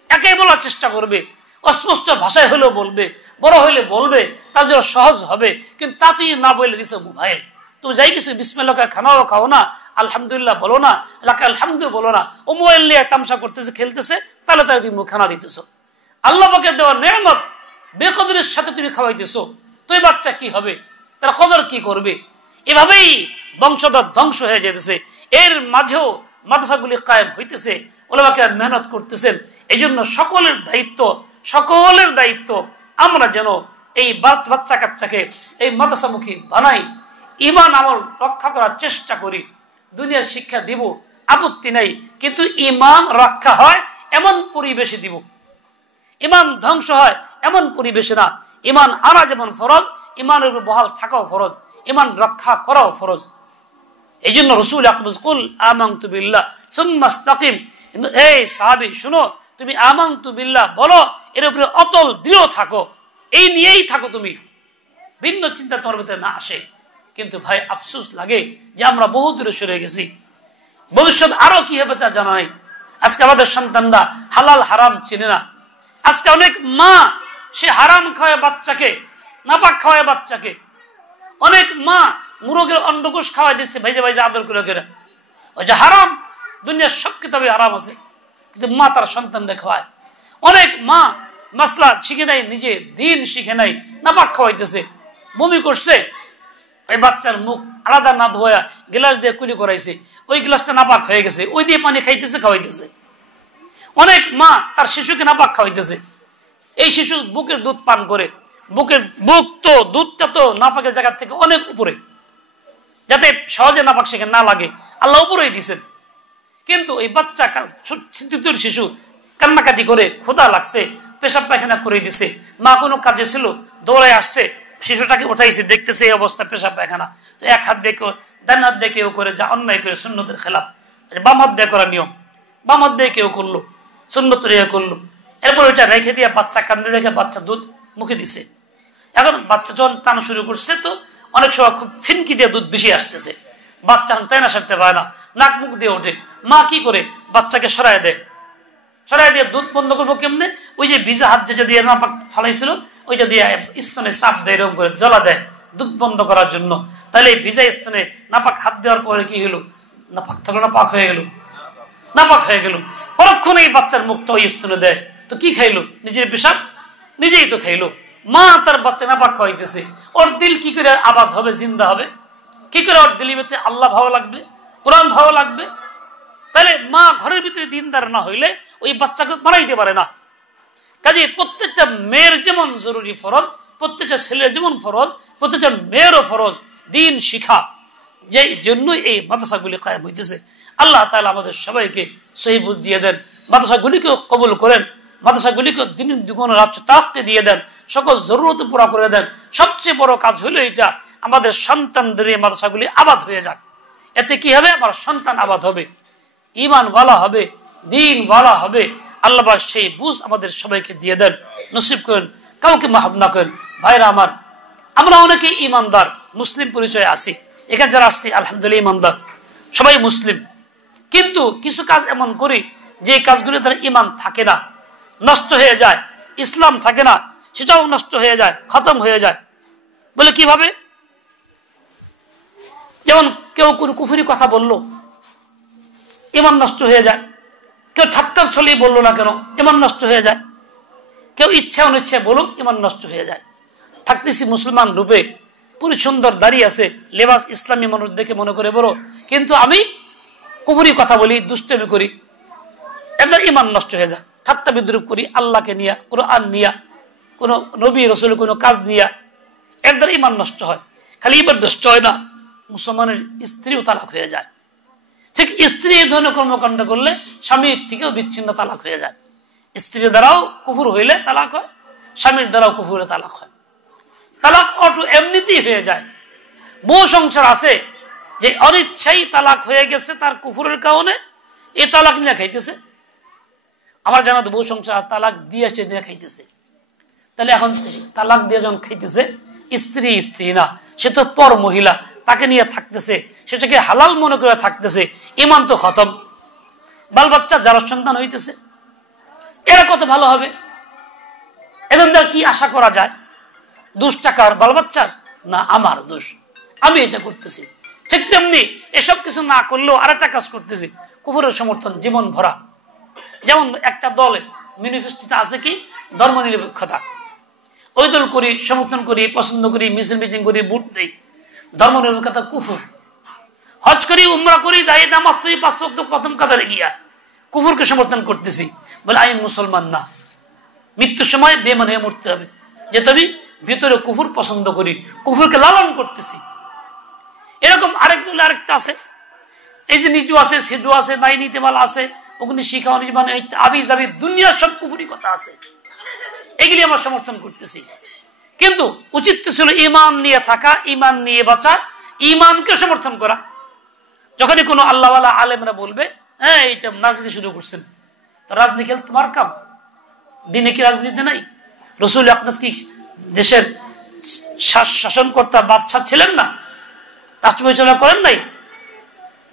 একাই বলার চেষ্টা করবে, অস্পষ্ট ভাষায় হলেও বলবে, বড় হইলে বলবে, তার জন্য সহজ হবে। কিন্তু তা তুই না বলে দিছো মোবাইল। তুমি যাই কিছু বিসমিল্লাহ খানাও খাও না, আলহামদুলিল্লাহ বলো না, লাকা আলহামদু বলো না, ও মোবাইল নিয়ে তামসা করতেছে, খেলতেছে, তাহলে তাই তুমি খানা দিতেছো। আল্লাহ পাকের দেওয়া নেয়ামত বেকদরের সাথে তুমি খাওয়াইতেছো, তুই বাচ্চা কি হবে, তারা কদর কি করবে? এভাবেই বংশধর ধ্বংস হয়ে যেতেছে। এর মাঝেও মাদ্রাসাগুলি কায়েম হইতেছে, ওলামাকে মেহনত করতেছেন। এই জন্য সকলের দায়িত্ব আমরা যেন এই বাচ্চা কাচ্চাকে এই মাদ্রাসামুখী বানাই, ইমান আমল রক্ষা করার চেষ্টা করি। দুনিয়ার শিক্ষা দিব, আপত্তি নাই, কিন্তু ইমান রক্ষা হয় এমন পরিবেশে দিব, ইমান ধ্বংস হয় এমন পরিবেশে না। ইমান আনা যেমন ফরজ, ইমানের উপর বহাল থাকাও ফরজ, ইমান রক্ষা করাও ফরজ। এই জন্য রসুল আকবর কুল আমানতু বিল্লাহ সুম্মা ইসতাকিম, কিন্তু এই সাহাবী শুনো, তুমি আমানতু বিল্লাহ বলো, এর উপরে অটল দৃঢ় থাকো, এই নিয়েই থাকো, তুমি ভিন্ন চিন্তা তোমার ভিতরে না আসে। কিন্তু ভাই আফসোস লাগে যে আমরা বহু দূরে সরে গেছি, ভবিষ্যৎ আরো কি হবে তা জানা নাই। আজকে আমাদের সন্তানরা হালাল হারাম চিনে না। আজকে অনেক মা সে হারাম খাওয়ায় বাচ্চাকে, নাপাক খাওয়ায় বাচ্চাকে। অনেক মা মুরগের অন্ডকোষ খাওয়াই দিচ্ছে ভাইজে ভাইজে আদর করে করে। ওই যে হারাম, দুনিয়ার সব কিতাবে হারাম আছে, কিন্তু মা তার সন্তানরা খাওয়ায়। অনেক মা মাসলা শিখে নাই, নিজে দিন শিখে নাই, নাপাক খাওয়াইতেছে। বমি করছে, ওই বাচ্চার মুখ আলাদা না ধোয়া গ্লাস দিয়ে কুলি করাইছে, ওই গ্লাসটা নাপাক হয়ে গেছে, ওই দিয়ে পানি খাইতেছে, খাওয়াইতেছে। অনেক মা তার শিশুকে নাপাক খাওয়াইতেছে। এই শিশু বুকের দুধ পান করে, বুক তো দুধটা তো নাপাকের জায়গা থেকে অনেক উপরে, যাতে সহজে নাপাক সেখানে না লাগে, আল্লাহ উপরেই দিছেন। কিন্তু এই বাচ্চা তৃতীয় শিশু কান্নাকাটি করে, ক্ষুধা লাগছে, পেশাব পায়খানা করে দিছে, মা কোনো কাজে ছিল, দৌড়ায় আসছে, শিশুটাকে উঠাইছে, দেখতেছে এই অবস্থা পেশাব পায়খানা। তো এক হাত দিয়ে ডান হাত দিয়ে কেউ করে, যা অন্যায় করে সুন্নতের খেলাফ, বাম হাত দিয়ে করা নিয়ম, বাম হাত দিয়ে কেউ করলো, সুন্নতের ইয়ে করলো। এরপর ওইটা রেখে দিয়ে বাচ্চা কান্দে দেখে বাচ্চা দুধ মুখে দিছে। এখন বাচ্চা যখন টানা শুরু করছে, তো অনেক সময় খুব ফিনকি দিয়ে দুধ বেশি আসতেছে, বাচ্চা তাই না সারতে পারে না, নাক মুখ দিয়ে ওঠে। মা কি করে, বাচ্চাকে সরাই দেয়, সরাই দিয়ে দুধ বন্ধ করবো কেমনে, ওই যে ভিজা হাত যেটা দিয়ে নাপাক ফালাইছিল ওইটা দিয়ে স্তনে চাপ দেয়, এরকম করে জ্বলা দেয় দুধ বন্ধ করার জন্য। তাহলে এই ভিজা স্তনে নাপাক হাত দেওয়ার পরে কি হলো, নাপাক থাকলো না পাক হয়ে গেল, নাপাক হয়ে গেল। পরক্ষণে এই বাচ্চার মুখটা ওই স্তনে দেয়, তো কি খাইলো, নিজের পেশাব নিজেই তো খাইলো। মা তার বাচ্চা নাপাক খাওয়াইতেছে, ওর দিল কি করে আবাদ হবে, জিন্দা হবে, কি করে ওর দিলের ভিতরে আল্লাহ ভালো লাগবে, কোরআন ভালো লাগবে? তাহলে মা ঘরের ভিতরে দিনদার না হইলে ওই বাচ্চাকে মারাইতে পারে না। কাজে প্রত্যেকটা মেয়ের যেমন জরুরি ফরজ, প্রত্যেকটা ছেলের যেমন ফরজ, প্রত্যেকটা মেয়েরও ফরজ দিন শিখা। যে জন্যই এই মাদ্রাসাগুলি কায়েম হইতেছে। আল্লাহ তাআলা আমাদের সবাইকে সহি বুঝ দিয়ে দেন, মাদ্রাসাগুলিকেও কবুল করেন, মাদ্রাসাগুলিকেও দিন দুগুণ রাত্র তাকতে দিয়ে দেন, সকল জরুরত পুরা করে দেন। সবচেয়ে বড় কাজ হলো এটা, আমাদের সন্তানদের এই মাদ্রাসাগুলি আবাদ হয়ে যাক। এতে কি হবে, আমার সন্তান আবাদ হবে, ঈমান ওয়ালা হবে, দিন ওয়ালা হবে। আল্লাহ সেই বুঝ আমাদের সবাইকে দিয়ে দেন, নসিব করেন, কাউকে মাহাব না করেন। ভাইরা আমার, আমরা অনেকে ইমানদার মুসলিম পরিচয় আছি, এখানে যারা আসছি আলহামদুলিল্লাহ ইমানদার, সবাই মুসলিম। কিন্তু কিছু কাজ এমন করি যে কাজগুলি দ্বারা ইমান থাকে না, নষ্ট হয়ে যায়, ইসলাম থাকে না, সেটাও নষ্ট হয়ে যায়, খতম হয়ে যায়। বলে কিভাবে? যেমন কেউ কোন কুফরি কথা বললো, ইমান নষ্ট হয়ে যায়। কেউ ঠাট্টার ছলেই বললো না কেন, ইমান নষ্ট হয়ে যায়। কেউ ইচ্ছা অনিচ্ছা বলুক, ইমান নষ্ট হয়ে যায়। থাকতেছি মুসলমান রূপে, পুরো সুন্দর দাঁড়িয়ে আছে, লেবাস ইসলামী মানুষ দেখে মনে করে বড়, কিন্তু আমি কুফরি কথা বলি, দুষ্টামি করি, এদের ইমান নষ্ট হয়ে যায়। ঠাট্টা বিদ্রুপ করি আল্লাহকে নিয়া, কোরআন নিয়া, কোন নবী রসুল কোন কাজ নিয়া, এদের ইমান নষ্ট হয়। খালি ইমান নষ্ট হয় না, মুসলমানের স্ত্রীও তালাক হয়ে যায়। ঠিক স্ত্রী এই ধরনের কর্মকাণ্ড করলে স্বামীর থেকেও বিচ্ছিন্ন তালাক হয়ে যায়। স্ত্রীর দ্বারাও কুফুর হইলে তালাক হয়, স্বামীর দ্বারাও কুফুরে তালাক হয়। তালাক অটো এমনিতেই হয়ে যায়। বহু সংসার আছে যে অনিচ্ছাই তালাক হয়ে গেছে, তার কুফুরের কারণে এই তালাক নিয়ে খাইতেছে। আমার জানা তো বহু সংসার তালাক দিয়ে নিয়ে খাইতেছে। তাহলে এখন তালাক দিয়ে যখন খাইতেছে, স্ত্রী স্ত্রী না, সে তো পর মহিলা, তাকে নিয়ে থাকতেছে, সেটাকে হালাল মনে করে থাকতেছে, ইমান তো খতম। বাল বাচ্চা যারা সন্তান হইতেছে, এরা কত ভালো হবে, এদের দ্বারা কি আশা করা যায়? দোষ টাকার বাল বাচ্চার না আমার দোষ, আমি এটা করতেছি। ঠিক তেমনি এসব কিছু না করলেও আর একটা কাজ করতেছি, কুফরের সমর্থন জীবন ভরা। যেমন একটা দলে ম্যানিফেস্টোতে আছে কি ধর্ম নিরপেক্ষতা, ওই দল করি, সমর্থন করি, পছন্দ করি, মিছিল মিটিং করি, ভোট দেই, ধর্ম নিরপেক্ষতা কুফর। হজ করি, উমরা করি, দায়ী নামাজ পড়ি, 5 ওয়াক্ত প্রথম কাতারে গিয়া কুফরকে সমর্থন করতেছি, বলে আমি মুসলমান না। মৃত্যুর সময় বেমান হয়ে মরতে হবে, যেহেতু আমি ভিতরে কুফর পছন্দ করি, কুফরকে লালন করতেছি। এরকম আরেক দল আরেকটা আছে, এই যে নিজু আছে, সিধু আছে, নাই নীতিমালা আছে, অগ্নি শিখা অনির্বাণ, আবি যাবি দুনিয়ার সব কুফরি কথা আছে, এগুলি আমরা সমর্থন করতেছি। কিন্তু উচিত ছিল ইমান নিয়ে থাকা, ইমান নিয়ে বাঁচা, ইমানকে সমর্থন করা। যখনই কোনো আল্লাহওয়ালা আলেমরা বলবে হ্যাঁ এইটা রাজনীতি শুরু করছেন। তো রাজনীতি খেল তোমার কাম, দিনে কি রাজনীতি নাই? রসুল আকনাস কি দেশের শাসনকর্তা বাদশাহ ছিলেন না? রাষ্ট্র পরিচালনা করেন নাই?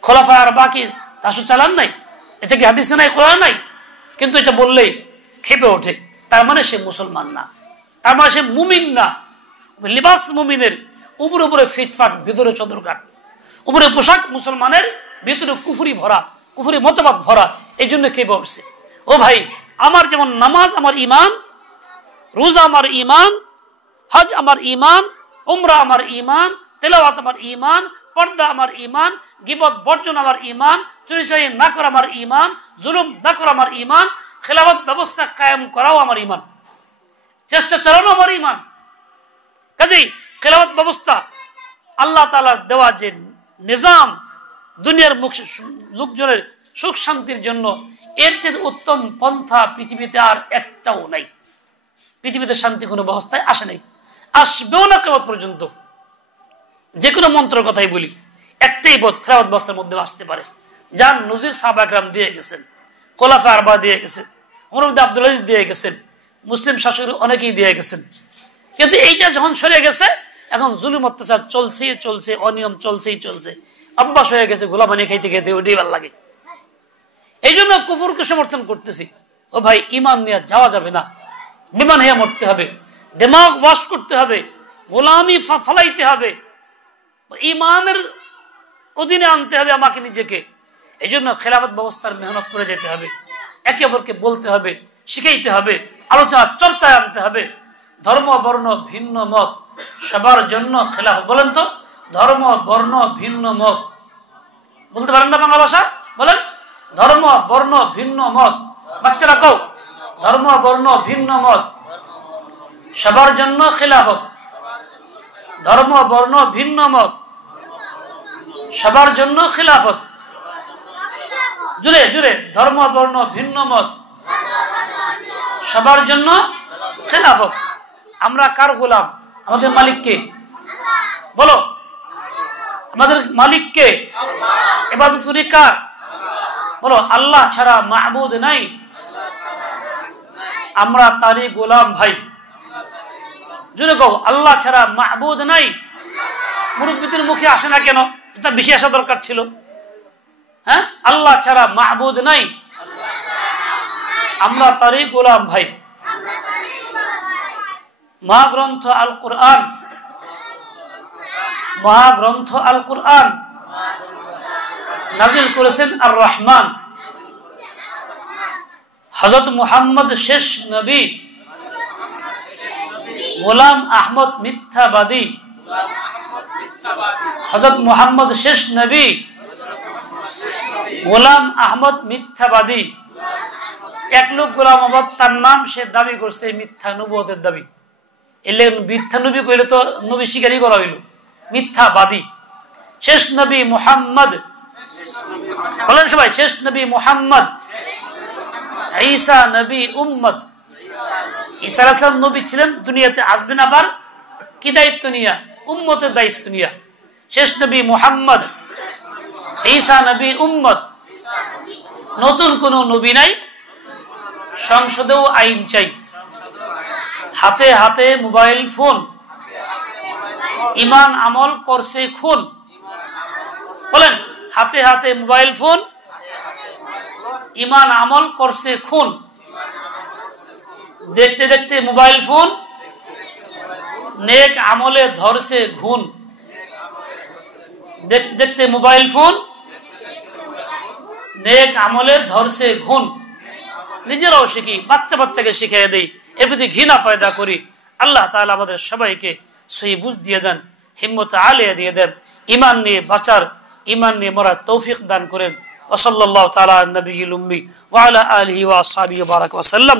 খোলাফা আর বাকি রাষ্ট্র চালান নাই? এটা কি হাদিসে নাই, কোরআনে নাই? কিন্তু এটা বললেই খেপে ওঠে। তার মানে সে মুসলমান না, তার মানে সে মুমিন না। লিবাস মুমিনের, উপরে উপরে ফিটফাট, ভিতরে চদরঘাট। উপরে পোশাক মুসলমানের, ভিতরে কুফরি ভরা, কুফরি মতবাদ ভরা। এই জন্য খেপে উঠছে। ও ভাই, আমার যেমন নামাজ আমার ইমান, রোজা আমার ইমান, হজ আমার ইমান, উমরা আমার ইমান, তেলাওয়াত আমার ইমান, পর্দা আমার ইমান, গীবত বর্জন আমার ইমান, চুরিচারি না করা আমার ইমান, জুলুম না করা আমার ইমান, খেলাফত ব্যবস্থা কায়েম করাও আমার ইমান, চেষ্টা চালানো আমার ইমান। কাজেই খেলাফত ব্যবস্থা আল্লাহ তাআলার দেওয়া যে নিজাম, দুনিয়ার লোকজনের সুখ শান্তির জন্য, এর চেয়ে উত্তম পন্থা পৃথিবীতে আর একটাও নাই। পৃথিবীতে শান্তি কোনো ব্যবস্থায় আসে নাই, আসবেও না কিয়ামত পর্যন্ত। যে কোনো মন্ত্রের কথাই বলি, একটাই পথ খেলাফত ব্যবস্থার মধ্যে আসতে পারে, যার নজির সাহাবা একরাম দিয়ে গেছেন, খোলাফা আরবা দিয়ে গেছেন, ওমর ইবনে আব্দুল আজিজ দিয়ে গেছেন, মুসলিম শাসক অনেকেই দিয়ে গেছেন। কিন্তু এইটা যখন সরে গেছে, এখন জুলুম অত্যাচার চলছে চলছে, অনিয়ম চলছেই চলছে, অভ্যাস হয়ে গেছে, গোলামানি খাইতে খেতে ওইটাই ভালো লাগে। এই জন্য কুফরকে সমর্থন করতেছি। ও ভাই, ইমান নিয়ে যাওয়া যাবে না, বিমান হয়ে মরতে হবে, দিমাগ ওয়াশ করতে হবে, গোলামি ফালাইতে হবে, ইমানের অধীনে আনতে হবে আমাকে নিজেকে। এই জন্য খেলাফত ব্যবস্থার মেহনত করে যেতে হবে, একে অপরকে বলতে হবে, শিখাইতে হবে, আলোচনা চর্চায় আনতে হবে। ধর্ম বর্ণ ভিন্ন মত সবার জন্য খেলাফত। বলেন তো, ধর্ম বর্ণ ভিন্ন মত বলতে পারেন না বাংলা ভাষা? বলেন, ধর্ম বর্ণ ভিন্ন মত। বাচ্চারা কও, ধর্ম বর্ণ ভিন্ন মত সবার জন্য খেলাফত। ধর্ম বর্ণ ভিন্ন মত সবার জন্য খেলাফত। জুড়ে জুড়ে, ধর্ম বর্ণ ভিন্ন মত সবার জন্য খেলাফত। আমরা কার গোলাম? আমাদের মালিক কে? বলো, আমাদের মালিক কে? ইবাদত করি কার? বলো, আল্লাহ ছাড়া মাবুদ নাই, আমরা তারই গোলাম ভাই। জুড়ে কও, আল্লাহ ছাড়া মাবুদ নাই। মুরব্বীদের মুখে আসে না কেন? এটা বেশি আসা দরকার ছিল। হ্যাঁ, আল্লাহ ছাড়া মাবুদ নাই, আমরা তারই গোলাম ভাই। মহাগ্রন্থ আল কুরআন, মহাগ্রন্থ আল কুরআন নাজিল করেছেন আর রহমান। হযরত মুহাম্মদ শেষ নবী, গোলাম আহমদ মিথ্যাবাদী। হযরত মুহাম্মদ শেষ নবী, গোলাম আহমদ মিথ্যাবাদী। এক লোক গোলাম আহমদ, তার নাম, সে দাবি করছে মিথ্যা নবুয়তের দাবি। এলে মিথ্যা নবী কইলে তো নবী শিকারই করা হইল, মিথ্যাবাদী। শেষ নবী মুহাম্মদ, বলেন সবাই, শেষ নবী মুহাম্মদ। ঈসা নবী উম্মত। ঈসা আলাইহিস সালাম নবী ছিলেন, দুনিয়াতে আসবেন, আবার কি দায়িত্ব নিয়া? উম্মতের দায়িত্ব নিয়া। শেষ নবী মুহাম্মদ, ঈসা নবী উম্মত। নতুন কোন নবী নাই, সংসদেও আইন চাই, হাতে হাতে মোবাইল ফোন, ইমান আমল করছে খুন। বলেন, হাতে হাতে মোবাইল ফোন, ইমান আমল করছে খুন। দেখতে দেখতে মোবাইল ফোন, নেক আমলে ধরছে ঘুণ। দেখতে দেখতে মোবাইল ফোন, নেক আমলে ধরছে ঘুণ। নিজেরাও শিখি, বাচ্চা বাচ্চাকে শিখিয়ে দেই, এর প্রতি ঘৃণা পয়দা করি। আল্লাহ তাআলা আমাদের সবাইকে সহি বুঝ দিয়ে দেন, হিম্মত আলিয়া দিয়ে দেন, ইমান নিয়ে বাঁচার, ইমান নিয়ে মরার তৌফিক দান করেন। ওয়া সাল্লাল্লাহু তাআলা আলা নবিয়িল উম্মি ওয়া আলা আলিহি ওয়া আসহাবিহি ওয়া বারাকা ওয়া সাল্লাম।